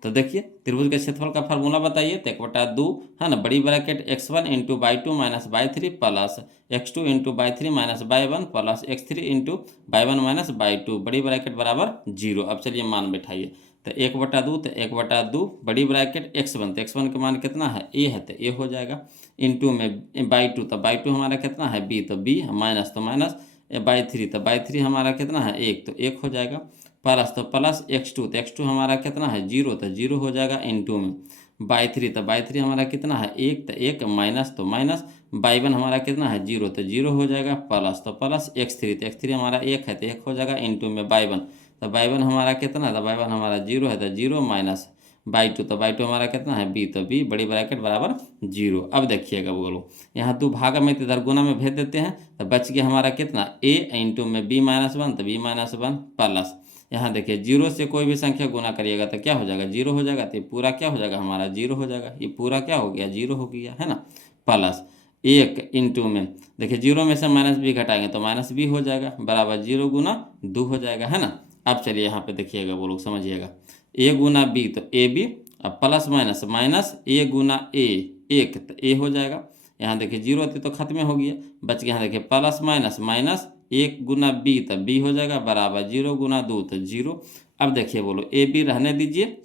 तो देखिए त्रिभुज के क्षेत्रफल का फार्मूला बताइए, तो 1/2, है ना, बड़ी bracket x1 into by two minus by three plus x2 into by three minus by one plus x3 into by one minus by two, बड़ी ब्रैकेट बराबर 0। अब चलिए मान बैठाइए, तो 1/2, तो 1/2 बड़ी ब्रैकेट x1, तो x1 का मान कितना है a है, तो a हो जाएगा, इंटू में बाई टू, तो बाई टू हमारा कितना है b, तो b, माइनस तो माइनस बाई थ्री, तो बाई थ्री हमारा कितना है 1, तो 1 हो जाएगा, प्लस तो प्लस x2, तो x2 हमारा कितना है 0, तो 0 हो जाएगा, इंटू में बाई थ्री, तो बाई थ्री हमारा कितना है 1, तो 1, माइनस तो माइनस बाई वन हमारा कितना है 0, तो 0 हो जाएगा, प्लस तो प्लस x3, तो x3 हमारा 1 है तो 1 हो जाएगा, इंटू में बाई वन, तो बाई वन हमारा कितना है, तो बाई वन हमारा 0 है तो 0, माइनस बाई टू, तो बाई टू हमारा कितना है b, तो b, बड़ी ब्रैकेट बराबर 0। अब देखिएगा बोलो यहाँ 2 भागा में, तो इधर गुना में भेज देते हैं, तो बच गया हमारा कितना a इंटू में b-1, तो b-1 प्लस यहाँ देखिए 0 से कोई भी संख्या गुना करिएगा तो क्या हो जाएगा 0 हो जाएगा, तो ये पूरा क्या हो जाएगा हमारा 0 हो जाएगा, ये पूरा क्या हो गया 0 हो गया, है ना, प्लस 1 इंटू में देखिए 0 में से माइनस b घटाएंगे तो माइनस b हो जाएगा, बराबर 0 गुना 2 हो जाएगा, है ना। अब चलिए यहाँ पे देखिएगा वो लोग समझिएगा, a गुना b तो ab, अब plus minus minus a Guna a 1 तो a हो जाएगा, यहाँ देखिए 0 होती तो खत्म हो गया, बच गया यहाँ देखिए प्लस माइनस माइनस 1 गुना b तो b हो जाएगा, बराबर 0 गुना 2 तो 0। अब देखिए बोलो ए बी रहने दीजिए,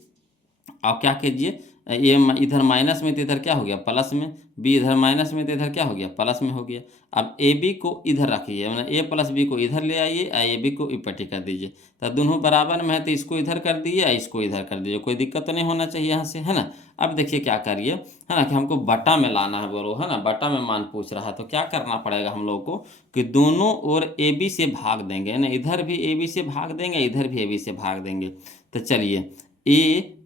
आप क्या कीजिए, ये इधर माइनस में तो इधर क्या हो गया प्लस में, बी इधर माइनस में तो इधर क्या हो गया प्लस में हो गया। अब ए बी को इधर रखिए, मतलब ए प्लस बी को इधर ले आइए, ए बी को इपट्टी कर दीजिए, तो दोनों बराबर में है तो इसको इधर कर दीजिए, इसको इधर कर दीजिए, कोई दिक्कत तो नहीं होना चाहिए यहाँ से, है ना। अब देखिए क्या करिए, है ना, कि हमको बटा में लाना है बोलो, है ना, बटा में मान पूछ रहा है, तो क्या करना पड़ेगा हम लोग को कि दोनों ओर ए बी से भाग देंगे, ना, इधर भी ए बी से भाग देंगे, इधर भी ए बी से भाग देंगे। तो चलिए ए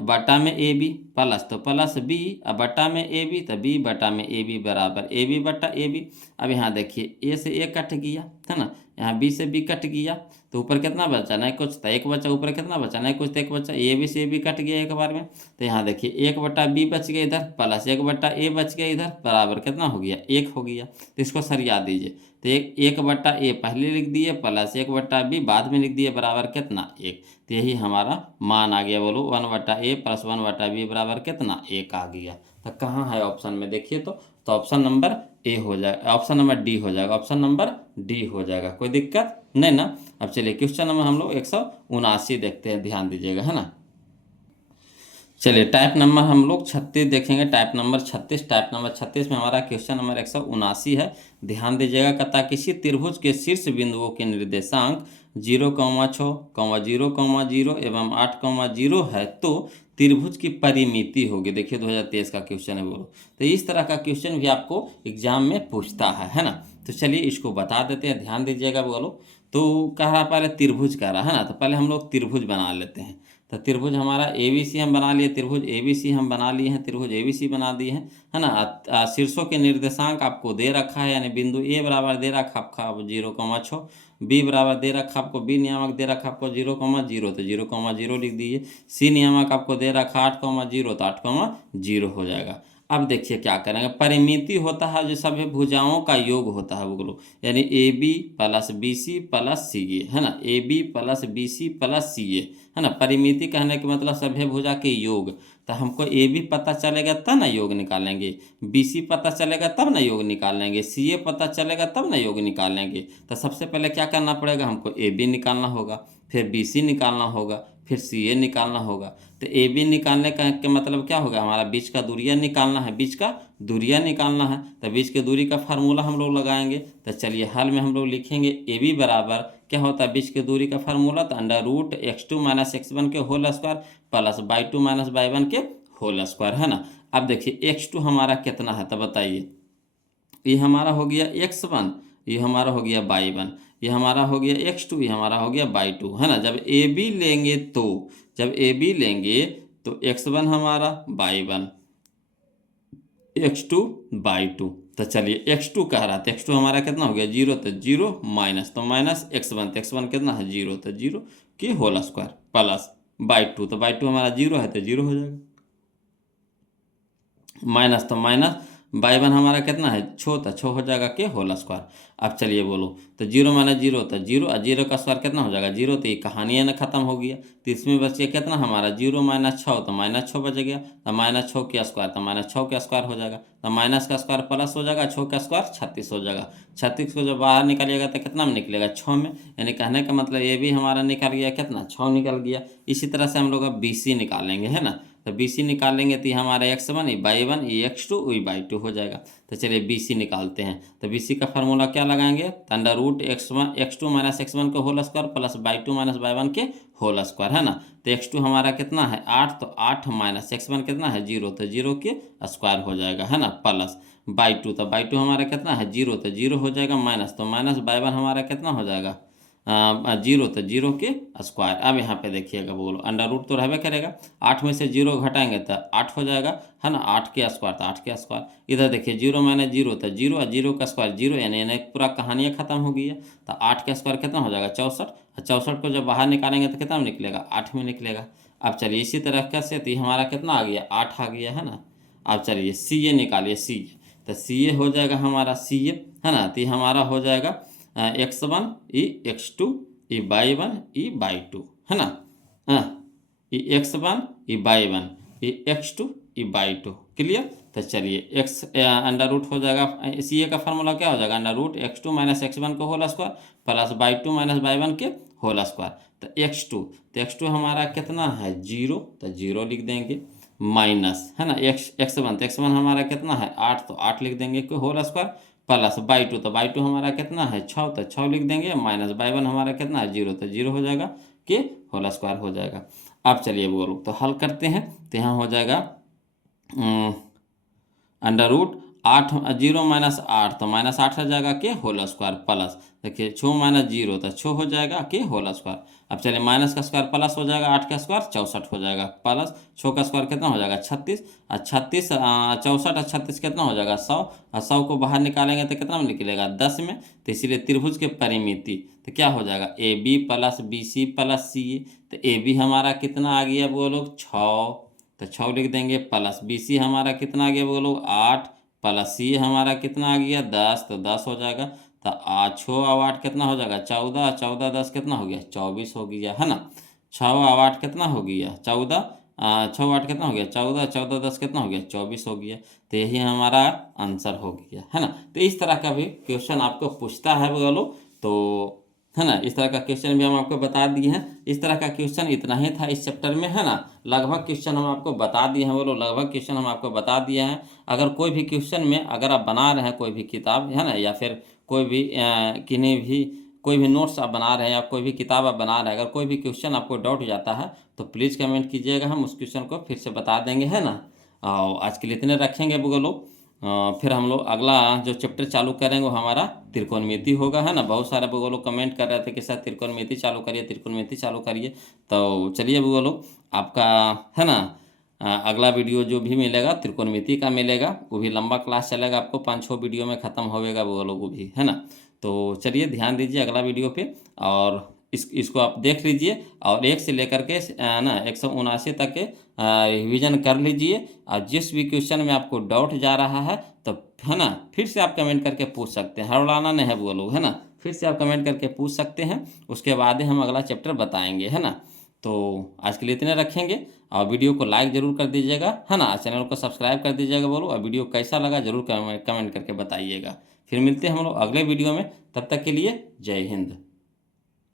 बटा में ए बी प्लस तो प्लस बी, अब बटा में ए बी, तो बी बटा में ए बी बराबर ए बी बटा ए बी। अब यहाँ देखिए ए से ए कट गया है ना, यहाँ बी से बी कट गया, तो ऊपर कितना बचा, नहीं कुछ था, एक बचा, ऊपर कितना बचा, नहीं कुछ था, एक बचा, ए बी से बी कट गया एक बार में। तो यहाँ देखिए एक बटा बी बच गया इधर, प्लस एक बटा ए बच गया इधर, बराबर कितना हो गया, एक हो गया। तो इसको सरिया दीजिए, तो एक बटा ए पहले लिख दिए, प्लस एक बटा बी बाद में लिख दिए, बराबर कितना, एक। तो यही हमारा मान आ गया, बोलो 1/a प्लस 1/b बराबर कितना, एक आ गया। तो कहाँ है ऑप्शन में, देखिए तो ऑप्शन नंबर ए हो जाएगा, ऑप्शन नंबर डी हो जाएगा, ऑप्शन नंबर डी हो जाएगा, कोई दिक्कत नहीं ना। अब चलिए क्वेश्चन नंबर हम लोग 179 देखते हैं, ध्यान दीजिएगा, है ना। चलिए टाइप नंबर हम लोग 36 देखेंगे, टाइप नंबर 36। टाइप नंबर 36 में हमारा क्वेश्चन नंबर 179 है, ध्यान दीजिएगा। कथा किसी त्रिभुज के शीर्ष बिंदुओं के निर्देशांक 0,6, 0,0 एवं 8,0 है तो त्रिभुज की परिमिति होगी। देखिए 2023 का क्वेश्चन है, बोलो। तो इस तरह का क्वेश्चन भी आपको एग्जाम में पूछता है ना। तो चलिए इसको बता देते हैं, ध्यान दीजिएगा, बोलो। तो कह रहा पहले त्रिभुज कह रहा है ना, तो पहले हम लोग त्रिभुज बना लेते हैं। तो त्रिभुज हमारा ए बी सी हम बना लिए, त्रिभुज ए बी सी हम बना लिए हैं, त्रिभुज ए बी सी बना दिए हैं, है ना। शीर्षों के निर्देशांक आपको दे रखा है, यानी बिंदु ए बराबर दे रखा आपका 0,6, बी बराबर दे रखा आपको, बी नियामक दे रखा आपको 0,0, तो 0,0 लिख दीजिए। सी नियामक आपको दे रखा 8,0, तो 8,0 हो जाएगा। अब देखिए क्या करेंगे, परिमिति होता है जो सभी भुजाओं का योग होता है, बोलो, यानी A B plus B C plus C A, है ना, A B plus B C plus C A, है ना। परिमिति कहने के मतलब सभी भुजा के योग। तो हमको ए बी पता चलेगा तब ना योग निकालेंगे, बी सी पता चलेगा तब ना योग निकालेंगे, सी ए पता चलेगा तब ना योग निकालेंगे। तो सबसे पहले क्या करना पड़ेगा, हमको ए बी निकालना होगा, फिर बी सी निकालना होगा, फिर सी ए निकालना होगा। तो ए बी निकालने का के मतलब क्या होगा, हमारा बीच का दूरिया निकालना है, बीच का दूरिया निकालना है। तो बीच के दूरी का फार्मूला हम लोग लगाएंगे। तो चलिए हल में हम लोग लिखेंगे ए बी बराबर क्या होता है, बीच के दूरी का फार्मूला, तो √(x2 - x1) के whole square plus y2 - y1 के होल स्क्वायर, है ना। अब देखिए x2 हमारा कितना है, तो बताइए। ये हमारा हो गया x1, ये हमारा हो गया y1, ये हमारा हो गया x2, ये हमारा हो गया y2, है ना। जब ए बी लेंगे तो जब ए बी लेंगे तो x1 हमारा y1, x2 y2। तो चलिए x2 कह रहा था, x2 हमारा कितना हो गया 0, तो 0 माइनस, तो माइनस x1, तो x1 कितना है 0, तो 0 के होल स्क्वायर प्लस y2, तो y2 हमारा 0 है तो 0 हो जाएगा, माइनस, तो माइनस y1 हमारा कितना है 6, तो 6 हो जाएगा के होल स्क्वायर। अब चलिए बोलो, तो 0 - 0 तो 0, और 0 का स्क्वायर कितना हो जाएगा 0, तो ये कहानी ना खत्म हो गया। तो इसमें बच गया कितना हमारा 0 - 6, तो -6 बच गया, तो -6 के स्क्वायर, तो -6 के स्क्वायर हो जाएगा, तो माइनस का स्क्वायर प्लस हो जाएगा, 6 का स्क्वायर 36 हो जाएगा। 36 को जब बाहर निकालिएगा तो कितना में निकलेगा 6 में, यानी कहने का मतलब ये भी हमारा निकल गया कितना 6 निकल गया। इसी तरह से हम लोग अब बी सी निकालेंगे, है ना। तो बी सी निकालेंगे तो ये हमारा x1, ये y1, ये x2, ये y2 हो जाएगा। तो चलिए बी सी निकालते हैं। तो बी सी का फार्मूला क्या लगाएंगे, √(x2 - x1) के whole square plus y2 - y1 के होल स्क्वायर, है ना। तो x2 हमारा कितना है 8, तो 8 माइनस x1 कितना है 0, तो 0 के स्क्वायर हो जाएगा, है ना, प्लस y2, तो y2 हमारा कितना है 0, तो 0 हो जाएगा, माइनस, तो माइनस y1 हमारा कितना हो जाएगा 0, तो 0 के स्क्वायर। अब यहाँ पे देखिएगा, बोलो अंडर रूट तो रहबे करेगा, 8 में से 0 घटाएंगे तो 8 हो जाएगा, है ना, 8 के स्क्वायर, तो 8 के स्क्वायर। इधर देखिए 0 - 0 तो 0, और 0 का स्क्वायर 0, यानी पूरा कहानियाँ खत्म हो गई है। तो 8 का स्क्वायर कितना हो जाएगा 64, और 64 को जब बाहर निकालेंगे तो कितना में निकलेगा 8 में निकलेगा। अब चलिए इसी तरह कैसे, तो हमारा कितना आ गया 8 आ गया, है ना। अब चलिए सी ए निकालिए, सी ए, तो सी ए हो जाएगा हमारा सी ए, है ना। तो हमारा हो जाएगा x1 ई x2 ई y1 ई y2, है ना। हाँ, ई x1 ई y1 ई x2 ई y2, क्लियर। तो चलिए एक्स अंडर रूट हो जाएगा, सी ए का फार्मूला क्या हो जाएगा √(x2 - x1) के whole square plus y2 - y1 के होल स्क्वायर। तो x2 हमारा कितना है 0, तो 0 लिख देंगे, माइनस, है ना, x1, तो x1 हमारा कितना है 8, तो 8 लिख देंगे के होल स्क्वायर प्लस y2, तो y2 हमारा कितना है 6, तो 6 लिख देंगे, माइनस y1 हमारा कितना है 0, तो 0 हो जाएगा के होल स्क्वायर हो जाएगा। अब चलिए बोलो, तो हल करते हैं, तो यहाँ हो जाएगा अंडर रूट 8 0 माइनस 8 तो माइनस 8 हो जाएगा के होल स्क्वायर प्लस, देखिए 6 माइनस 0 तो 6 हो जाएगा के होल स्क्वायर। अब चलिए माइनस का स्क्वायर प्लस हो जाएगा, 8 का स्क्वायर 64 हो जाएगा प्लस 6 का स्क्वायर कितना हो जाएगा 36, और 36 64 और 36 कितना हो जाएगा 100, और 100 को बाहर निकालेंगे तो कितना में निकलेगा 10 में। तो इसीलिए त्रिभुज के परिमिति तो क्या हो जाएगा A B plus B C plus C A. तो ए बी हमारा कितना आ गया वो लोग 6, तो 6 लिख देंगे, प्लस बी सी हमारा कितना आ गया वो लोग 8, प्लस सी हमारा कितना आ गया 10, तो 10 हो जाएगा। तो 6 और 8 कितना हो जाएगा 14, 14 10 कितना हो गया 24 हो गया, है ना। 6 और 8 कितना हो गया 14, 6 8 कितना हो गया 14, 14 10 कितना हो गया 24 हो गया। तो यही हमारा आंसर हो गया, है ना। तो इस तरह का भी क्वेश्चन आपको पूछता है वो लोग, तो है ना, इस तरह का क्वेश्चन भी हम आपको बता दिए हैं। इस तरह का क्वेश्चन इतना ही था इस चैप्टर में, है ना। लगभग क्वेश्चन हम आपको बता दिए हैं, वो लोग लगभग क्वेश्चन हम आपको बता दिए हैं। अगर कोई भी क्वेश्चन में अगर आप बना रहे हैं कोई भी किताब, है ना, या फिर कोई भी किन्हीं भी कोई भी नोट्स आप बना रहे हैं या कोई भी किताब आप बना रहे हैं, अगर कोई भी क्वेश्चन आपको डाउट जाता है तो प्लीज़ कमेंट कीजिएगा, हम उस क्वेश्चन को फिर से बता देंगे, है ना। और आज के लिए इतने रखेंगे वो लोग। फिर हम लोग अगला जो चैप्टर चालू करेंगे वो हमारा त्रिकोणमिति होगा, है ना। बहुत सारे वो लोग कमेंट कर रहे थे कि सर त्रिकोणमिति चालू करिए, त्रिकोणमिति चालू करिए। तो चलिए वो लोग आपका, है ना, अगला वीडियो जो भी मिलेगा त्रिकोणमिति का मिलेगा, वो भी लंबा क्लास चलेगा, आपको 5-6 वीडियो में ख़त्म होगा वो लोग वो भी, है ना। तो चलिए ध्यान दीजिए अगला वीडियो पे, और इसको आप देख लीजिए और 1 से लेकर के ना 179 तक के रिवीजन कर लीजिए। और जिस भी क्वेश्चन में आपको डाउट जा रहा है तो, है ना, फिर से आप कमेंट करके पूछ सकते हैं, हड़बड़ाना नहीं है वो लोग, है ना। फिर से आप कमेंट करके पूछ सकते हैं, उसके बाद ही हम अगला चैप्टर बताएंगे, है ना। तो आज के लिए इतने रखेंगे, और वीडियो को लाइक ज़रूर कर दीजिएगा, है ना। चैनल को सब्सक्राइब कर दीजिएगा बोलो, और वीडियो कैसा लगा ज़रूर कमेंट करके बताइएगा। फिर मिलते हैं हम लोग अगले वीडियो में, तब तक के लिए जय हिंद।